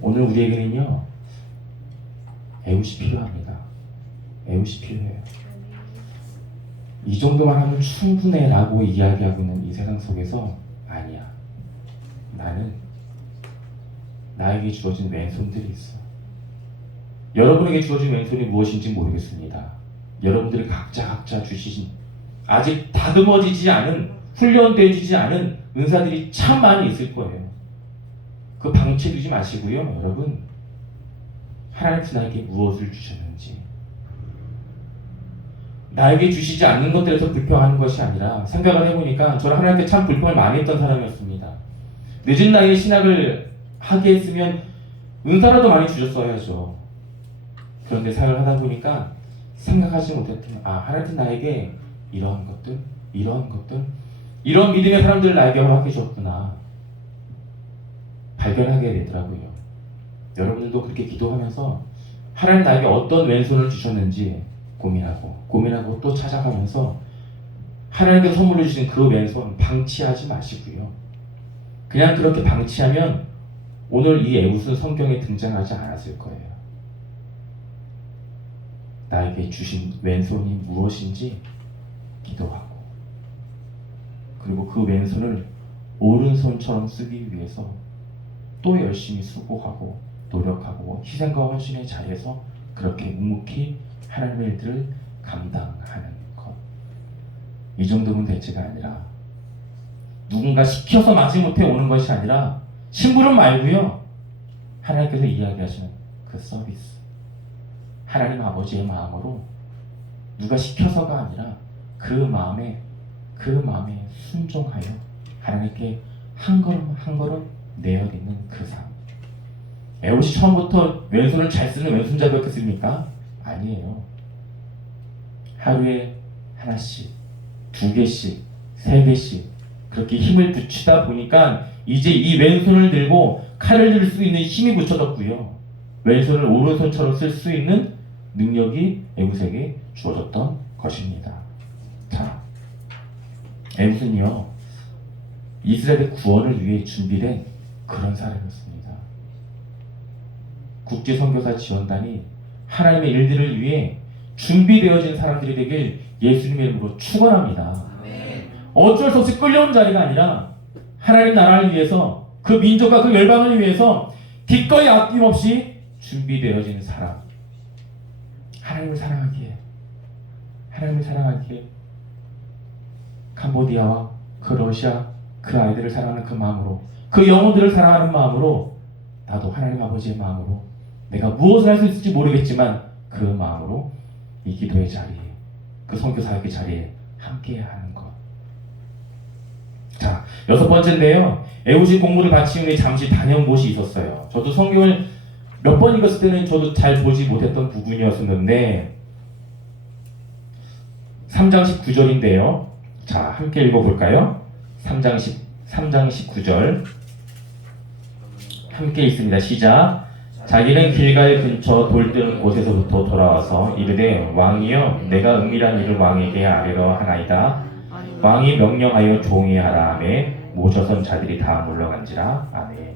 오늘 우리에게는요 애웃이 필요합니다. 애웃이 필요해요. 이 정도만 하면 충분해 라고 이야기하고 있는 이 세상 속에서 아니야. 나는 나에게 주어진 왼손들이 있어. 여러분에게 주어진 왼손이 무엇인지 모르겠습니다. 여러분들이 각자 주신 아직 다듬어지지 않은, 훈련되지 않은 은사들이 참 많이 있을 거예요. 그 방치두지 마시고요. 여러분, 하나님께서 나에게 무엇을 주셨는지, 나에게 주시지 않는 것들에서 불평하는 것이 아니라, 생각을 해보니까 저는 하나님께 참 불평을 많이 했던 사람이었습니다. 늦은 나이에 신학을 하게 했으면 은사라도 많이 주셨어야죠. 그런데 사역을 하다 보니까 생각하지 못했던, 하나님 나에게 이러한 것들, 이런 믿음의 사람들을 나에게 허락해 주셨구나 발견하게 되더라고요. 여러분들도 그렇게 기도하면서 하나님 나에게 어떤 왼손을 주셨는지 고민하고 또 찾아가면서 하나님께서 선물로 주신 그 왼손 방치하지 마시고요. 그냥 그렇게 방치하면 오늘 이 에웃은 성경에 등장하지 않았을 거예요. 나에게 주신 왼손이 무엇인지 기도하고, 그리고 그 왼손을 오른손처럼 쓰기 위해서 또 열심히 수고하고 노력하고 희생과 헌신의 자리에서 그렇게 묵묵히 하나님의 일들을 감당하는 것. 이 정도면 대체가 아니라, 누군가 시켜서 마지못해 오는 것이 아니라, 심부름 말고요, 하나님께서 이야기하시는 그 서비스, 하나님 아버지의 마음으로, 누가 시켜서가 아니라 그 마음에 순종하여 하나님께 한 걸음 한 걸음 내어드리는 그 삶. 에웃이 처음부터 왼손을 잘 쓰는 왼손잡이였겠습니까? 아니에요. 하루에 하나씩, 2개씩, 3개씩 그렇게 힘을 붙이다 보니까 이제 이 왼손을 들고 칼을 들 수 있는 힘이 붙여졌고요. 왼손을 오른손처럼 쓸 수 있는 능력이 에웃에게 주어졌던 것입니다. 자, 에웃은요, 이스라엘의 구원을 위해 준비된 그런 사람이었습니다. 국제선교사 지원단이 하나님의 일들을 위해 준비되어진 사람들이 되길 예수님의 이름으로 축원합니다. 어쩔 수 없이 끌려온 자리가 아니라 하나님 나라를 위해서, 그 민족과 그 열방을 위해서 기꺼이 아낌없이 준비되어진 사람. 하나님을 사랑하기에 캄보디아와 그 러시아, 그 아이들을 사랑하는 그 마음으로, 그 영혼들을 사랑하는 마음으로, 나도 하나님 아버지의 마음으로 내가 무엇을 할 수 있을지 모르겠지만 그 마음으로 이 기도의 자리에, 그 선교 사역의 자리에 함께해야 하는 것. 자, 6번째인데요. 에웃이 공부를 마친 후에 잠시 다녀온 곳이 있었어요. 저도 성경을 몇 번 읽었을 때는 저도 잘 보지 못했던 부분이었었는데, 3장 19절인데요. 자, 함께 읽어볼까요? 3장 19절 함께 읽습니다. 시작. 자기는 길갈 근처 돌뜬 곳에서부터 돌아와서 이르되, 왕이여, 내가 은밀한 일을 왕에게 아뢰려 하나이다. 왕이 명령하여 종이 하라 하매 모셔선 자들이 다 물러간지라. 아멘.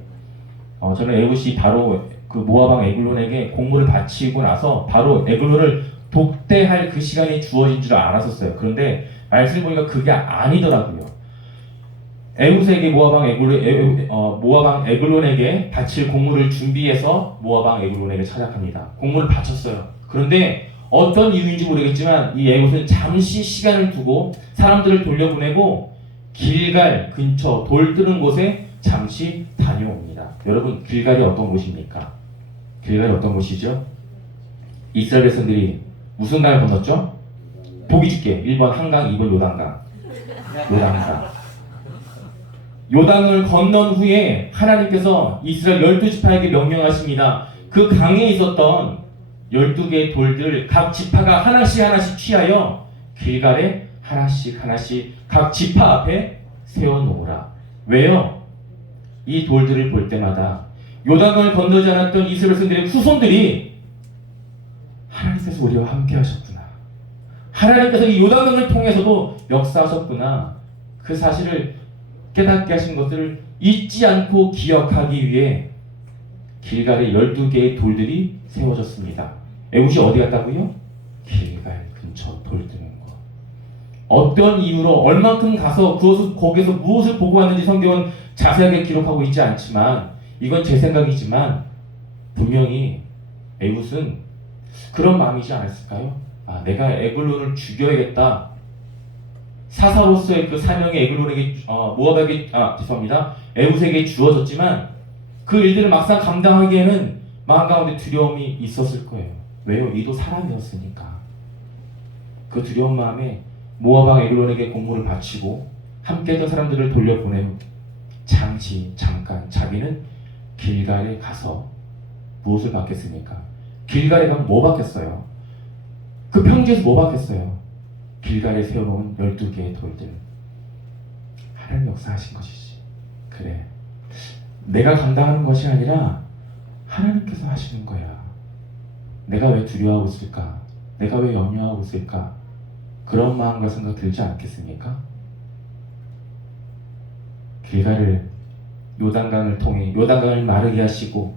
저는 에웃이 바로 그 모압 왕 에글론에게 공물을 바치고 나서 바로 에글론을 독대할 그 시간이 주어진 줄 알았었어요. 그런데 말씀을 보니까 그게 아니더라고요. 에웃에게 모압 왕 에글론에게 바칠 공물을 준비해서 모압 왕 에글론에게 찾아갑니다. 공물을 바쳤어요. 그런데 어떤 이유인지 모르겠지만 이 에웃은 잠시 시간을 두고 사람들을 돌려보내고 길갈 근처 돌 뜨는 곳에 잠시 다녀옵니다. 여러분, 길갈이 어떤 곳입니까? 길갈이 어떤 곳이죠? 이스라엘 백성들이 무슨 강을 건넜죠? 보기 줄게. 1번 한강, 2번 요단강. 요단을 건넌 후에 하나님께서 이스라엘 12지파에게 명령하십니다. 그 강에 있었던 12개의 돌들 각 지파가 하나씩 취하여 길갈에 하나씩 각 지파 앞에 세워놓으라. 왜요? 이 돌들을 볼 때마다 요단강을 건너지 않았던 이스라엘 백성들의 후손들이 하나님께서 우리와 함께 하셨구나, 하나님께서 이 요단강을 통해서도 역사하셨구나, 그 사실을 깨닫게 하신 것을 잊지 않고 기억하기 위해 길갈에 12개의 돌들이 세워졌습니다. 에웃이 어디 갔다고요? 길갈 근처 돌 뜨는 것. 어떤 이유로 얼만큼 가서 거기서 무엇을 보고 왔는지 성경은 자세하게 기록하고 있지 않지만, 이건 제 생각이지만 분명히 에웃은 그런 마음이지 않았을까요? 아, 내가 에글론을 죽여야겠다. 사사로서의 그 사명이 에글론에게 모압에게 죄송합니다. 에웃에게 주어졌지만 그 일들을 막상 감당하기에는 마음 가운데 두려움이 있었을 거예요. 왜요? 이도 사람이었으니까. 그 두려운 마음에 모압 왕 에글론에게 공물을 바치고 함께했던 사람들을 돌려보내고 잠깐 자기는 길갈에 가서 무엇을 받겠습니까? 길갈에 가면 뭐 받겠어요? 그 평지에서 뭐 받겠어요? 길갈에 세워놓은 12개의 돌들. 하나님 역사하신 것이지. 그래, 내가 감당하는 것이 아니라 하나님께서 하시는 거야. 내가 왜 두려워하고 있을까? 내가 왜 염려하고 있을까? 그런 마음과 생각 들지 않겠습니까? 길갈을 요단강을 통해 요단강을 마르게 하시고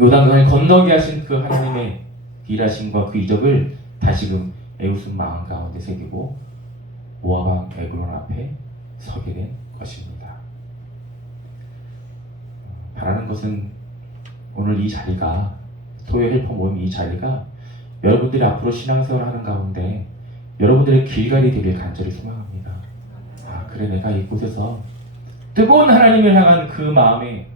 요단강을 건너게 하신 그 하나님의 일하심과 그 이적을 다시금 에웃은 마음 가운데 새기고 모압 왕 에글론 앞에 서게 된 것입니다. 바라는 것은 오늘 이 자리가 토요 헬퍼 모임 이 자리가 여러분들이 앞으로 신앙생활을 하는 가운데 여러분들의 길갈이 되길 간절히 소망합니다. 아, 그래, 내가 이곳에서 뜨거운 하나님을 향한 그 마음에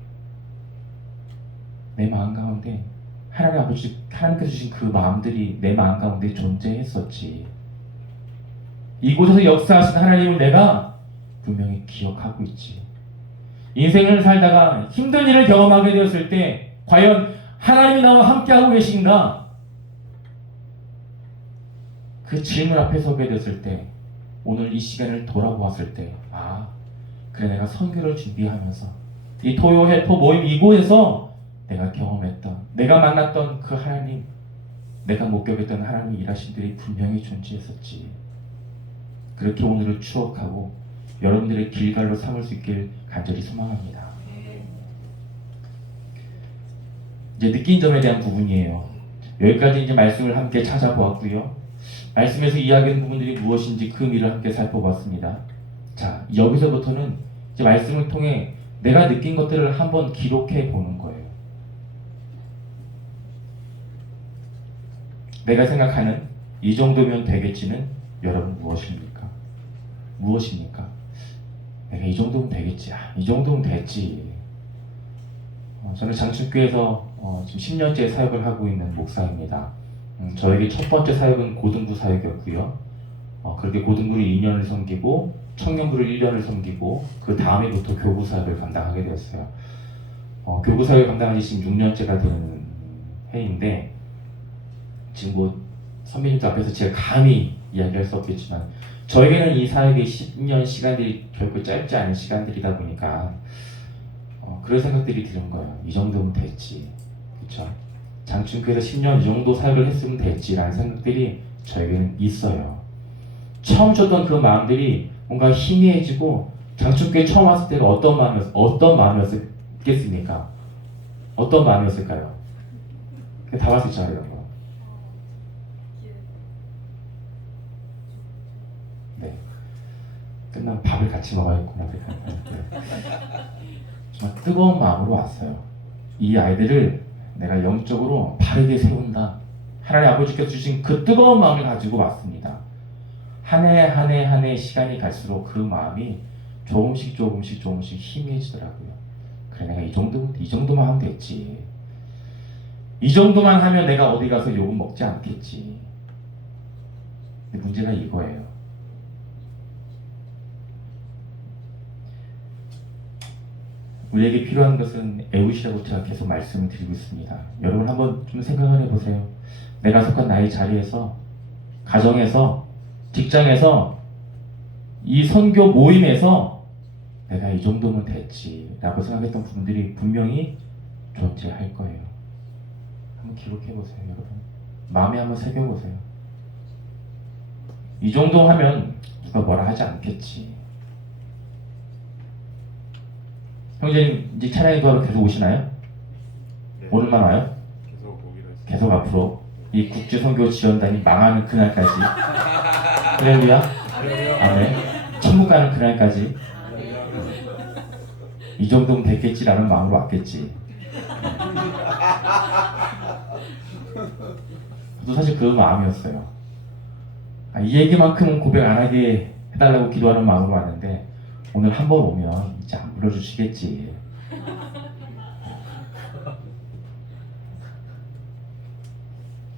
내 마음 가운데 하나님 아버지 하나님께서 주신 그 마음들이 내 마음 가운데 존재했었지. 이곳에서 역사하신 하나님을 내가 분명히 기억하고 있지. 인생을 살다가 힘든 일을 경험하게 되었을 때 과연 하나님이 나와 함께하고 계신가? 그 질문 앞에 서게 됐을 때 오늘 이 시간을 돌아보았을 때 그래, 내가 선교를 준비하면서 이 토요 헬퍼 모임 이곳에서 내가 경험했던, 내가 만났던 그 하나님, 내가 목격했던 하나님의 일하심들이 분명히 존재했었지. 그렇게 오늘을 추억하고 여러분들의 길갈로 삼을 수 있길 간절히 소망합니다. 이제 느낀 점에 대한 부분이에요. 여기까지 이제 말씀을 함께 찾아보았고요. 말씀에서 이야기하는 부분들이 무엇인지 그 의미를 함께 살펴봤습니다. 자, 여기서부터는 이제 말씀을 통해 내가 느낀 것들을 한번 기록해 보는 거예요. 내가 생각하는 이 정도면 되겠지는 여러분 무엇입니까? 무엇입니까? 내가 이 정도면 되겠지. 이 정도면 됐지. 저는 장충교에서 지금 10년째 사역을 하고 있는 목사입니다. 저에게 첫 번째 사역은 고등부 사역이었고요. 그렇게 고등부를 2년을 섬기고 청년부를 1년을 섬기고 그 다음에부터 교부 사역을 감당하게 되었어요. 교부 사역을 감당한 지 지금 6년째가 되는 해인데 지금 뭐 선배님들 앞에서 제가 감히 이야기할 수 없겠지만 저에게는 이 사역의 10년 시간들이 결코 짧지 않은 시간들이다 보니까 그런 생각들이 드는 거예요. 이 정도면 됐지. 그렇죠? 장충교에서 10년 이 정도 사역을 했으면 됐지라는 생각들이 저에게는 있어요. 처음 줬던 그 마음들이 뭔가 희미해지고 장충교에 처음 왔을 때가 어떤 마음이었겠습니까? 어떤 마음이었을까요? 다 봤을 줄 알아요. 네. 끝나면 밥을 같이 먹어야겠구나. 정말 뜨거운 마음으로 왔어요. 이 아이들을 내가 영적으로 바르게 세운다. 하나님 아버지께서 주신 그 뜨거운 마음을 가지고 왔습니다. 한 해 시간이 갈수록 그 마음이 조금씩 희미해지더라고요. 그래, 내가 이 정도만 하면 됐지. 이 정도만 하면 내가 어디 가서 욕은 먹지 않겠지. 근데 문제가 이거예요. 우리에게 필요한 것은 에웃이라고 제가 계속 말씀을 드리고 있습니다. 여러분 한번 좀 생각을 해보세요. 내가 속한 나의 자리에서, 가정에서, 직장에서, 이 선교 모임에서 내가 이 정도면 됐지 라고 생각했던 분들이 분명히 존재할 거예요. 한번 기록해보세요. 여러분 마음에 한번 새겨보세요. 이 정도 하면 누가 뭐라 하지 않겠지. 형제님 이제 찬양이 바로 계속 오시나요? 네. 오늘만 와요? 계속 오기로 했어요. 계속 앞으로 이 국제선교지원단이 망하는 그날까지. 할렐루야. 아멘. 천국 가는 그날까지 이 정도면 됐겠지라는 마음으로 왔겠지. 저도 사실 그 마음이었어요. 이 얘기만큼은 고백 안 하게 해달라고 기도하는 마음으로 왔는데 오늘 한 번 오면 이제 안 불러주시겠지.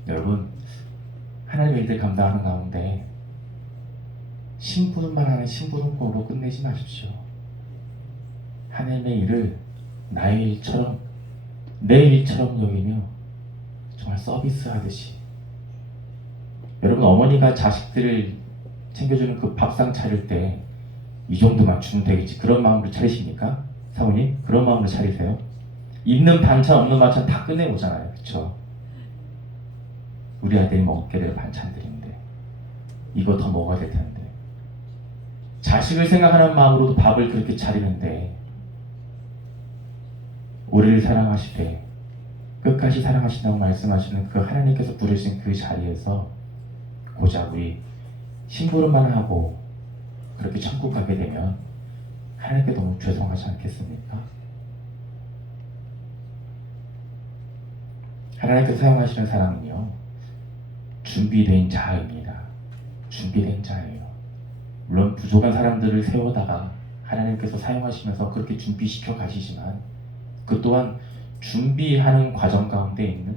여러분, 하나님의 일들 감당하는 가운데 심부름만 하는 심부름꾼으로 끝내지 마십시오. 하나님의 일을 나의 일처럼, 내 일처럼 여기며 정말 서비스하듯이. 여러분, 어머니가 자식들을 챙겨주는 그 밥상 차릴 때 이 정도만 주면 되겠지, 그런 마음으로 차리십니까? 사모님, 그런 마음으로 차리세요? 있는 반찬 없는 반찬 다 끝내오잖아요, 그쵸? 우리 아들이 먹게 될 반찬들인데 이거 더 먹어야 될 텐데, 자식을 생각하는 마음으로도 밥을 그렇게 차리는데, 우리를 사랑하시되 끝까지 사랑하신다고 말씀하시는 그 하나님께서 부르신 그 자리에서 고작 우리 심부름만 하고 그렇게 천국 가게 되면 하나님께 너무 죄송하지 않겠습니까? 하나님께서 사용하시는 사람은요, 준비된 자입니다. 준비된 자예요. 물론 부족한 사람들을 세우다가 하나님께서 사용하시면서 그렇게 준비시켜 가시지만 그 또한 준비하는 과정 가운데 있는,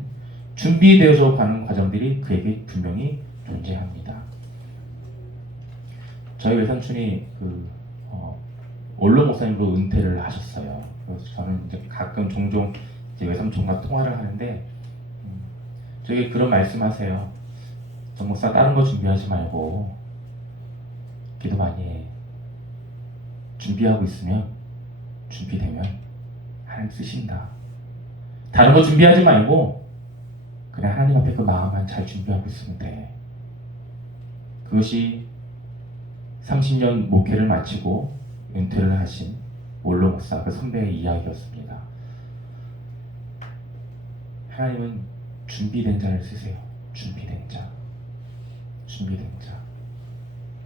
준비되어져 가는 과정들이 그에게 분명히 존재합니다. 저희 외삼촌이 원로 목사님으로 은퇴를 하셨어요. 그래서 저는 이제 가끔 종종 이제 외삼촌과 통화를 하는데 저에게 그런 말씀하세요. 정 목사, 다른 거 준비하지 말고 기도 많이 해. 준비하고 있으면 준비되면 하나님 쓰신다. 다른 거 준비하지 말고 그냥 하나님 앞에 그 마음만 잘 준비하고 있으면 돼. 그것이 30년 목회를 마치고 은퇴를 하신 원로 목사 그 선배의 이야기였습니다. 하나님은 준비된 자를 쓰세요. 준비된 자. 준비된 자.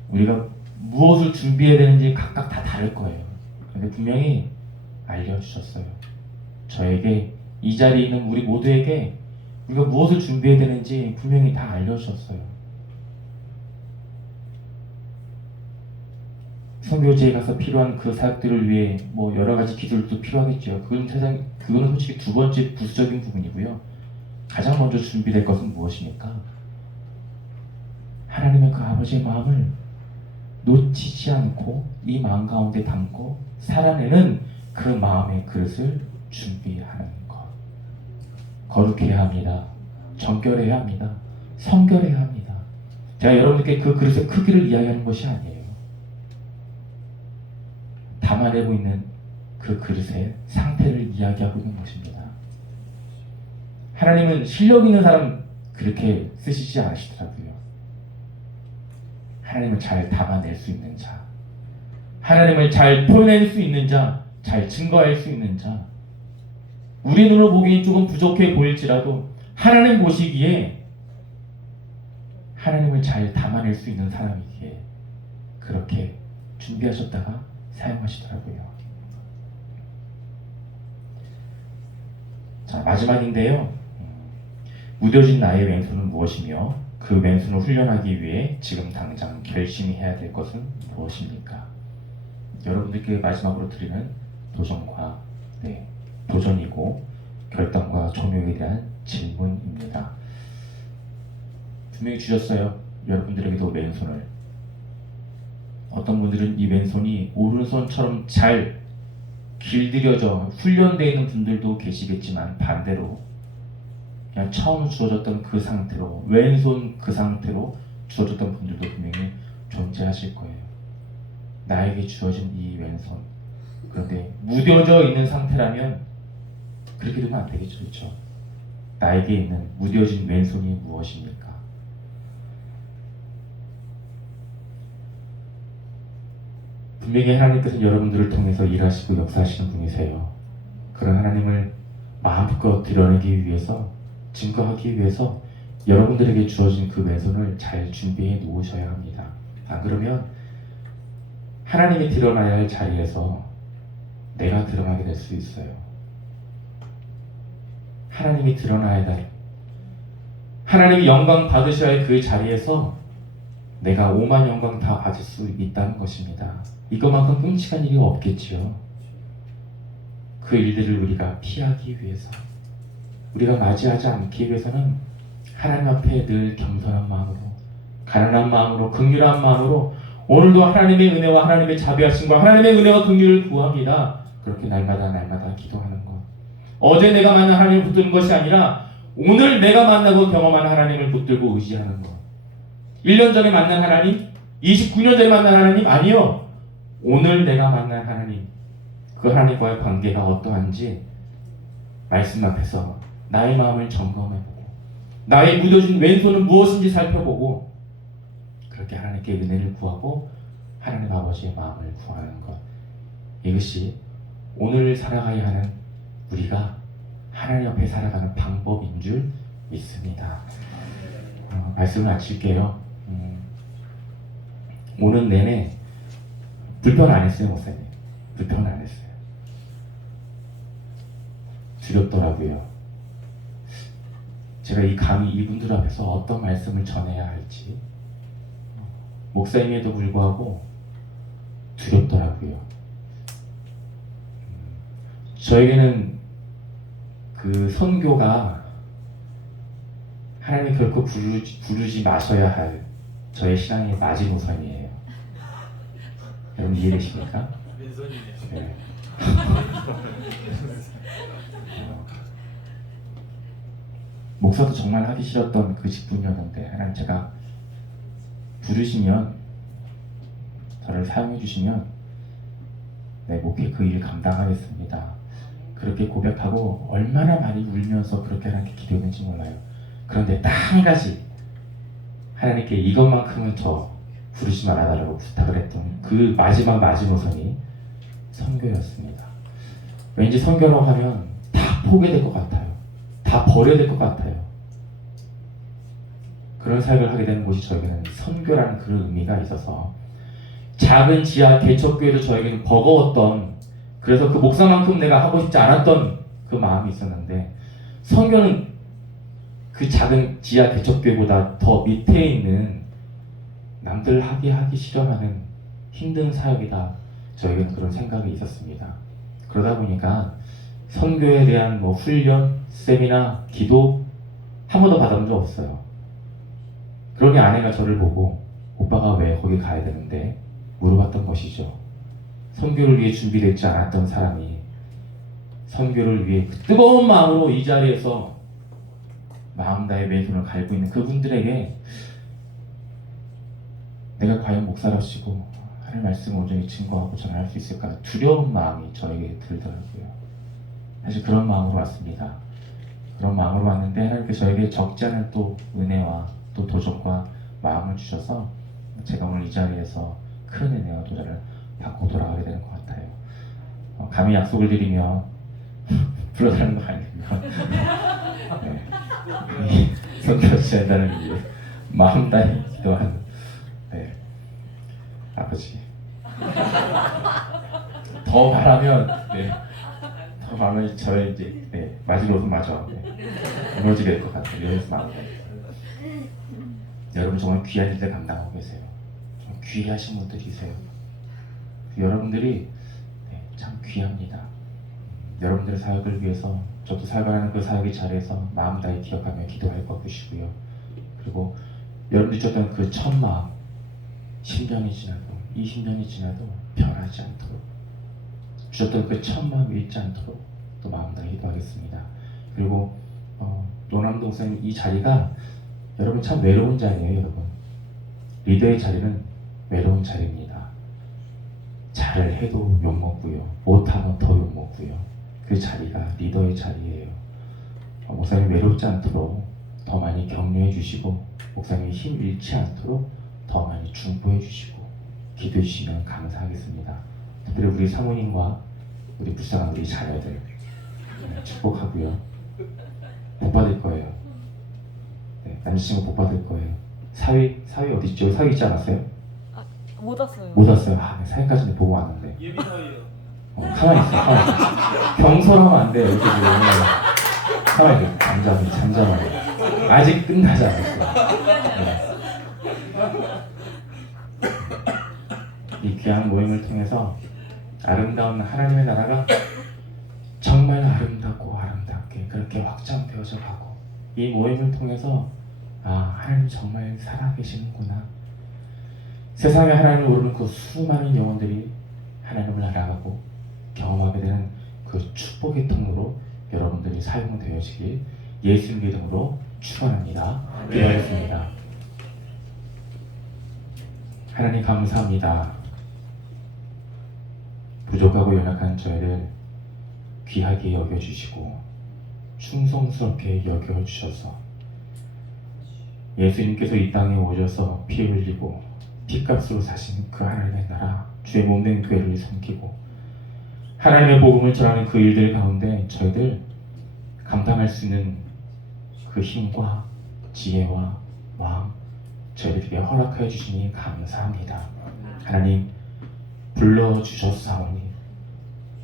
우리가 무엇을 준비해야 되는지 각각 다 다를 거예요. 근데 분명히 알려주셨어요. 저에게, 이 자리에 있는 우리 모두에게 우리가 무엇을 준비해야 되는지 분명히 다 알려주셨어요. 선교지에 가서 필요한 그 사역들을 위해 뭐 여러 가지 기술도 필요하겠죠. 그거는 솔직히 두 번째 부수적인 부분이고요. 가장 먼저 준비될 것은 무엇입니까? 하나님의 그 아버지의 마음을 놓치지 않고 이 마음 가운데 담고 살아내는 그 마음의 그릇을 준비하는 것. 거룩해야 합니다. 정결해야 합니다. 성결해야 합니다. 제가 여러분께 그 그릇의 크기를 이야기하는 것이 아니에요. 담아내고 있는 그 그릇의 상태를 이야기하고 있는 것입니다. 하나님은 실력 있는 사람 그렇게 쓰시지 않으시더라고요. 하나님을 잘 담아낼 수 있는 자, 하나님을 잘 표현할 수 있는 자, 잘 증거할 수 있는 자, 우리 눈으로 보기엔 조금 부족해 보일지라도 하나님 보시기에 하나님을 잘 담아낼 수 있는 사람이기에 그렇게 준비하셨다가 사용하시더라고요. 자, 마지막인데요. 무뎌진 나의 왼손은 무엇이며 그 왼손을 훈련하기 위해 지금 당장 결심히 해야 될 것은 무엇입니까? 여러분들께 마지막으로 드리는 도전이고 결단과 조명에 대한 질문입니다. 분명히 주셨어요. 여러분들에게도 왼손을. 어떤 분들은 이 왼손이 오른손처럼 잘 길들여져 훈련되어 있는 분들도 계시겠지만 반대로 그냥 처음 주어졌던 그 상태로, 왼손 그 상태로 주어졌던 분들도 분명히 존재하실 거예요. 나에게 주어진 이 왼손, 그런데 무뎌져 있는 상태라면 그렇게 되면 안 되겠죠, 그렇죠? 나에게 있는 무뎌진 왼손이 무엇입니까? 분명히 하나님께서는 여러분들을 통해서 일하시고 역사하시는 분이세요. 그런 하나님을 마음껏 드러내기 위해서, 증거하기 위해서 여러분들에게 주어진 그 왼손을 잘 준비해 놓으셔야 합니다. 안 그러면 하나님이 드러나야 할 자리에서 내가 드러나게 될 수 있어요. 하나님이 드러나야 할, 하나님이 영광 받으셔야 할 그 자리에서 내가 오만 영광 다 받을 수 있다는 것입니다. 이것만큼 끔찍한 일이 없겠지요. 그 일들을 우리가 피하기 위해서, 우리가 맞이하지 않기 위해서는 하나님 앞에 늘 겸손한 마음으로, 가난한 마음으로, 긍휼한 마음으로 오늘도 하나님의 은혜와 하나님의 자비하심과 하나님의 은혜와 긍휼을 구합니다. 그렇게 날마다 기도하는 것. 어제 내가 만난 하나님을 붙드는 것이 아니라 오늘 내가 만나고 경험하는 하나님을 붙들고 의지하는 것. 1년 전에 만난 하나님, 29년 전에 만난 하나님 아니요. 오늘 내가 만난 하나님, 그 하나님과의 관계가 어떠한지 말씀 앞에서 나의 마음을 점검해보고 나의 묻어진 왼손은 무엇인지 살펴보고 그렇게 하나님께 은혜를 구하고 하나님 아버지의 마음을 구하는 것. 이것이 오늘 살아가야 하는 우리가 하나님 앞에 살아가는 방법인 줄 믿습니다. 말씀을 마칠게요. 오는 내내 불편 안 했어요, 목사님. 불편 안 했어요. 두렵더라고요. 제가 이 감히 이분들 앞에서 어떤 말씀을 전해야 할지 목사님에도 불구하고 두렵더라고요. 저에게는 그 선교가 하나님이 결코 부르지 마셔야 할 저의 신앙의 마지노선이에요. 여러분 이해되십니까? 네. 목사도 정말 하기 싫었던 그 직분이었는데 하나님 제가 부르시면 저를 사용해 주시면 내 목회 그 일을 감당하겠습니다. 그렇게 고백하고 얼마나 많이 울면서 그렇게 하나님께 기도했는지 몰라요. 그런데 딱 한 가지 하나님께 이것만큼은 저 부르지 말아달라고 부탁을 했던 그 마지막 마지노선이 선교였습니다. 왠지 선교라고 하면 다 포기될 것 같아요. 다 버려야 될 것 같아요. 그런 사역을 하게 되는 곳이 저에게는 선교라는 그런 의미가 있어서 작은 지하 개척교회도 저에게는 버거웠던, 그래서 그 목사만큼 내가 하고 싶지 않았던 그 마음이 있었는데 선교는 그 작은 지하 개척교회보다 더 밑에 있는 남들 하기 싫어하는 힘든 사역이다. 저에게는 그런 생각이 있었습니다. 그러다 보니까 선교에 대한 훈련, 세미나, 기도 한 번도 받아본 적 없어요. 그러니 아내가 저를 보고 오빠가 왜 거기 가야 되는데 물어봤던 것이죠. 선교를 위해 준비되지 않았던 사람이 선교를 위해 그 뜨거운 마음으로 이 자리에서 마음 다해 맨손을 갈고 있는 그분들에게 내가 과연 목사라시고 하나님 말씀을 온전히 증거하고 전할 수 있을까 두려운 마음이 저에게 들더라고요. 사실 그런 마음으로 왔습니다. 그런 마음으로 왔는데 하나님께서 저에게 적지 않은 또 은혜와 또 도전과 마음을 주셔서 제가 오늘 이 자리에서 큰 은혜와 도전을 받고 돌아가게 되는 것 같아요. 감히 약속을 드리면 불러달라는 거 아니면 네. 선교하지 않다는 이유 마음 다해 기도하는 아버지 더 바라면 더 바라면 저의 이제 마지노선마저 무너지게 될 것 같아요. 여기서 마음 여러분 정말 귀한 일들 감당하고 계세요. 좀 귀하신 분들이세요. 여러분들이 참 귀합니다. 여러분들의 사역을 위해서 저도 살아가는 그 사역의 자리에서 마음 다해 기억하며 기도할 것이고요. 그리고 여러분들이 줬던 그 첫 마음 10년이 지나도 20년이 지나도 변하지 않도록 주셨던 그 첫 마음 잃지 않도록 또 마음 다해 기도하겠습니다. 그리고 노남 동생 이 자리가 여러분 참 외로운 자리예요. 여러분 리더의 자리는 외로운 자리입니다. 잘해도 욕먹고요, 못하면 더 욕먹고요. 그 자리가 리더의 자리예요. 목사님 외롭지 않도록 더 많이 격려해 주시고 목사님이 힘 잃지 않도록 더 많이 중보해 주시고 기도해 주시면 감사하겠습니다. 특별히 우리 사모님과 우리 불쌍한 우리 자녀들 축복하고요. 복 받을 거예요. 남자친구 복 받을 거예요. 사위 어디 있죠? 사위 있지 않았어요? 못 왔어요. 못 왔어요. 사위까지는 보고 왔는데. 예비 사위예요. 가만히 있어. 경솔하면 안 돼요. 이렇게 지금. 가만히 있어. 잠잠하게. 아직 끝나지 않았어요. 이 귀한 모임을 통해서 아름다운 하나님의 나라가 정말 아름답고 아름답게 그렇게 확장되어져 가고, 이 모임을 통해서 하나님 정말 살아계시는구나, 세상에 하나님을 모르는 그 수많은 영혼들이 하나님을 알아가고 경험하게 되는 그 축복의 통로로 여러분들이 사용되어지길 예수님 이름으로 축원합니다. 기도하겠습니다. 하나님 감사합니다. 부족하고 연약한 저희를 귀하게 여겨주시고 충성스럽게 여겨주셔서 예수님께서 이 땅에 오셔서 피 흘리고 피값으로 사신 그 하나님의 나라, 주의 몸된 교회를 섬기고 하나님의 복음을 전하는 그 일들 가운데 저희들 감당할 수 있는 그 힘과 지혜와 마음 저희들에게 허락하여 주시니 감사합니다. 하나님 불러주셨사오니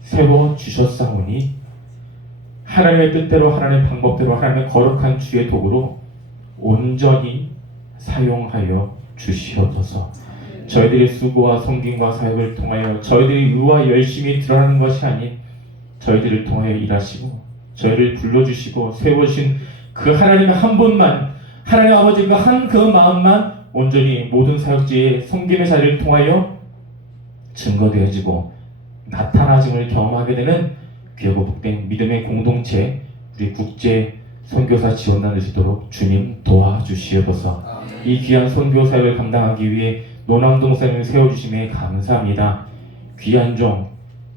세워주셨사오니 하나님의 뜻대로 하나님의 방법대로 하나님의 거룩한 주의 도구로 온전히 사용하여 주시옵소서. 저희들의 수고와 섬김과 사역을 통하여 저희들의 의와 열심이 드러나는 것이 아닌 저희들을 통하여 일하시고 저희를 불러주시고 세워주신 그 하나님의 한 분만, 하나님 아버지 그 한 그 마음만 온전히 모든 사역지의 섬김의 자리를 통하여 증거되어지고 나타나짐을 경험하게 되는 귀하고 복된 믿음의 공동체, 우리 국제 선교사 지원단을 되도록 주님 도와주시옵소서. 이 귀한 선교 사역을 감당하기 위해 노남동사님을 세워주심에 감사합니다. 귀한 종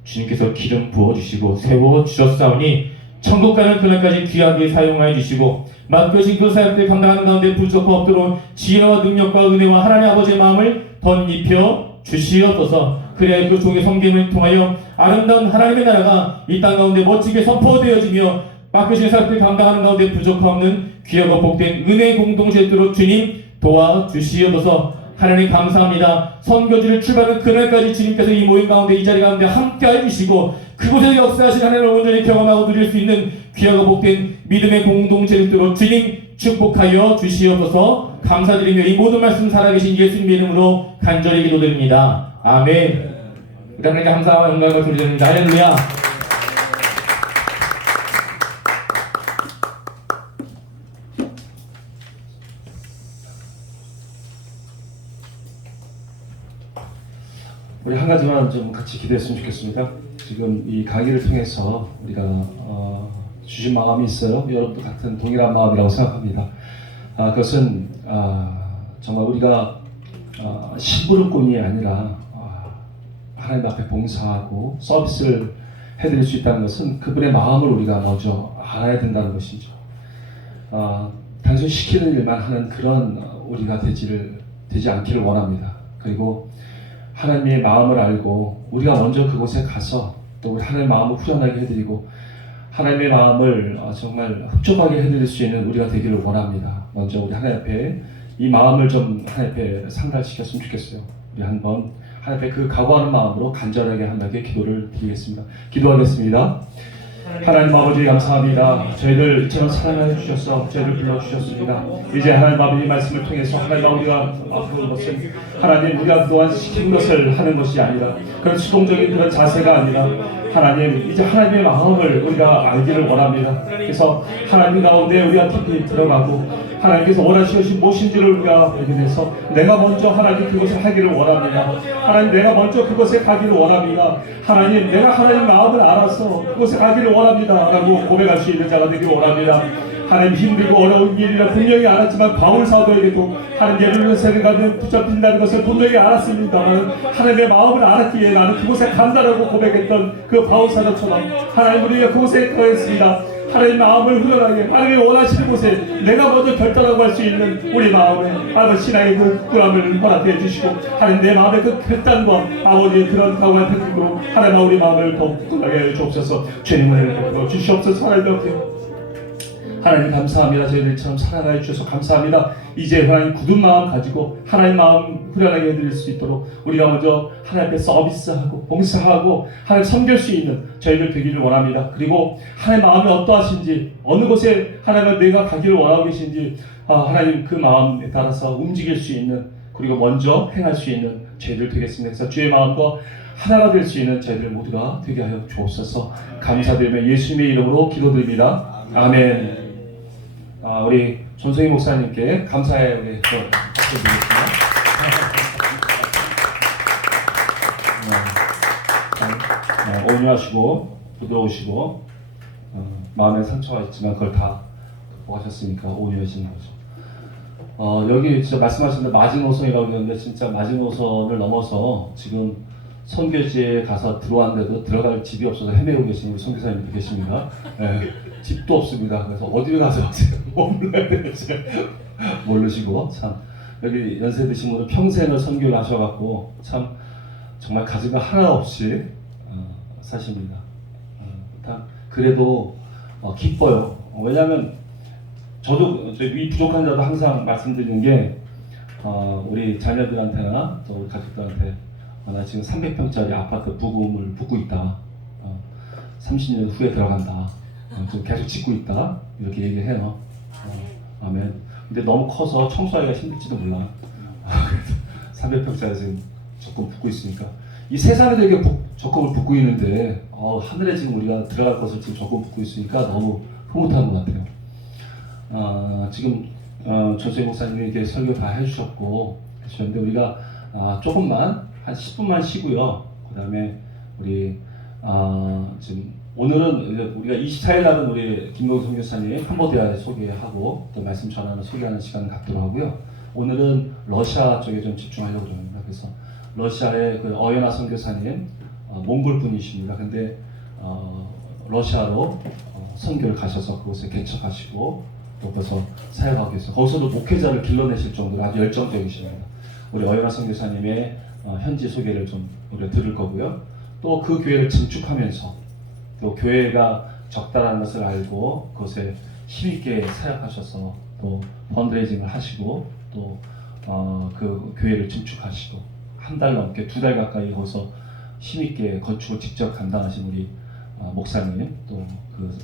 주님께서 기름 부어주시고 세워주셨사오니 천국 가는 그날까지 귀하게 사용하여 주시고 맡겨진 그 사역들 감당하는 가운데 부족함 없도록 지혜와 능력과 은혜와 하나님 아버지의 마음을 덧입혀 주시옵소서. 그래야 그 종의 섬김을 통하여 아름다운 하나님의 나라가 이 땅 가운데 멋지게 선포되어지며 맡겨진 사역들 감당하는 가운데 부족함 없는 귀하고 복된 은혜의 공동체에 있도록 주님 도와주시옵소서. 하나님 감사합니다. 선교지를 출발하는 그날까지 주님께서 이 모임 가운데 이 자리 가운데 함께해 주시고 그곳에서 역사하신 하나님을 온전히 경험하고 누릴 수 있는 귀하고 복된 믿음의 공동체를 있도록 주님 축복하여 주시옵소서. 감사드리며 이 모든 말씀 살아계신 예수님 이름으로 간절히 기도드립니다. 아멘. 하나님께 감사와 영광을 돌려드립니다. 할렐루야. 우리 한 가지만 좀 같이 기도했으면 좋겠습니다. 지금 이 강의를 통해서 우리가 주신 마음이 있어요. 여러분도 같은 동일한 마음이라고 생각합니다. 그것은 정말 우리가 심부름꾼이 아니라 하나님 앞에 봉사하고 서비스를 해드릴 수 있다는 것은 그분의 마음을 우리가 먼저 알아야 된다는 것이죠. 단순히 시키는 일만 하는 그런 우리가 되지 않기를 원합니다. 그리고 하나님의 마음을 알고 우리가 먼저 그곳에 가서 또 우리 하나님의 마음을 후련하게 해드리고 하나님의 마음을 정말 흡족하게 해드릴 수 있는 우리가 되기를 원합니다. 먼저 우리 하나님 앞에 이 마음을 좀 하나님 앞에 상달시켰으면 좋겠어요. 우리 한번 하나님 앞에 그 각오하는 마음으로 간절하게 하나님께 기도를 드리겠습니다. 기도하겠습니다. 하나님 아버지 감사합니다. 저희들 이처럼 사랑해 주셔서 저희를 불러주셨습니다. 이제 하나님 아버지 말씀을 통해서 하나님 우리가 앞으로 것은 하나님 우리가 그동안 시킨 것을 하는 것이 아니라 그런 수동적인 그런 자세가 아니라 하나님 이제 하나님의 마음을 우리가 알기를 원합니다. 그래서 하나님 가운데 우리가 깊이 들어가고 하나님께서 원하시는 무엇인지를 우리가 발견해서 내가 먼저 하나님 그것을 하기를 원합니다. 하나님 내가 먼저 그것에 가기를 원합니다. 하나님 내가 하나님 마음을 알아서 그것에 가기를 원합니다 라고 고백할 수 있는 자가 되기를 원합니다. 하나님 힘들고 어려운 일이라 분명히 알았지만 바울 사도에게도 하나님 예루살렘에 가면 붙잡힌다는 것을 분명히 알았습니다만 하나님의 마음을 알았기에 나는 그곳에 간다라고 고백했던 그 바울 사도처럼 하나님 우리가 그곳에 거했습니다. 하나님 마음을 후련하게 하나님이 원하시는 곳에 내가 먼저 결단하고 할 수 있는 우리 마음에 아버지 신앙의 그 굳건함을 허락해 주시고 하나님 내 마음의 그 결단과 아버지의 그런 강한 태도로 하나님 우리 마음을 더욱 굳건하게 해 주옵소서. 주님을 베풀어 주시옵소서. 하나님 하나님 감사합니다. 저희들처럼 살아가해 주셔서 감사합니다. 이제 하나님 굳은 마음 가지고 하나님 마음 후련하게 해드릴 수 있도록 우리가 먼저 하나님 앞에 서비스하고 봉사하고 하나님 섬길 수 있는 저희들 되기를 원합니다. 그리고 하나님 마음이 어떠하신지 어느 곳에 하나님은 내가 가기를 원하고 계신지 하나님 그 마음에 따라서 움직일 수 있는 그리고 먼저 행할 수 있는 저희들 되겠습니다. 그래서 주의 마음과 하나가 될 수 있는 저희들 모두가 되게 하여 주옵소서. 감사드리며 예수님의 이름으로 기도드립니다. 아멘. 우리 전성희 목사님께 감사의 우리 박수 드리겠습니다. 온유하시고 부드러우시고 마음에 상처가 있지만 그걸 다 극복하셨으니까 온유해지는 거죠. 여기 진짜 말씀하신 대로 마지노선이라고 그러는데 진짜 마지노선을 넘어서 지금 선교지에 가서 들어왔는데도 들어갈 집이 없어서 헤매고 계신 우리 선교사님들 계십니다. 네, 집도 없습니다. 그래서 어디를 가서 머물러야 되는지 모르시고 참 여기 연세 드신 분은 평생을 선교를 하셔갖고 참 정말 가진 거 하나 없이 사십니다. 일단 그래도 기뻐요. 왜냐하면 저도 이 부족한 자도 항상 말씀드리는 게 우리 자녀들한테나 또 우리 가족들한테 나 지금 300평짜리 아파트 부금을 붓고 있다. 30년 후에 들어간다. 지금 계속 짓고 있다. 이렇게 얘기해요. 아멘. 근데 너무 커서 청소하기가 힘들지도 몰라. 그래서 300평짜리 지금 적금 붓고 있으니까 이 세상에도 이렇게 적금을 붓고 있는데 하늘에 지금 우리가 들어갈 것을 지금 적금 붓고 있으니까 너무 흐뭇한 것 같아요. 지금 전수희 목사님이 이렇게 설교 다 해주셨고 그런데 우리가 조금만 한 10분만 쉬고요. 그 다음에 우리 지금 오늘은 우리가 24일 날은 우리 김경수 선교사님 한보대안에 소개하고 또 말씀 전하는 소개하는 시간을 갖도록 하고요. 오늘은 러시아 쪽에 좀 집중하려고 합니다. 그래서 러시아의 그 어연아 선교사님 몽골 분이십니다. 근데 러시아로 선교를 가셔서 그곳에 개척하시고 또 거기서 사역하고 계세요. 거기서도 목회자를 길러내실 정도로 아주 열정적이십니다. 우리 어연아 선교사님의 현지 소개를 좀 우리가 들을 거고요. 또 그 교회를 증축하면서 또 교회가 적다라는 것을 알고 그것에 힘있게 사역하셔서 또 펀드레이징을 하시고 또 그 교회를 증축하시고 한 달 넘게 2달 가까이 거기서 힘있게 건축을 직접 감당하신 우리 목사님 또 그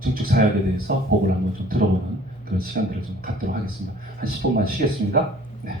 증축 사역에 대해서 복을 한번 좀 들어보는 그런 시간들을 좀 갖도록 하겠습니다. 한 10분만 쉬겠습니다. 네.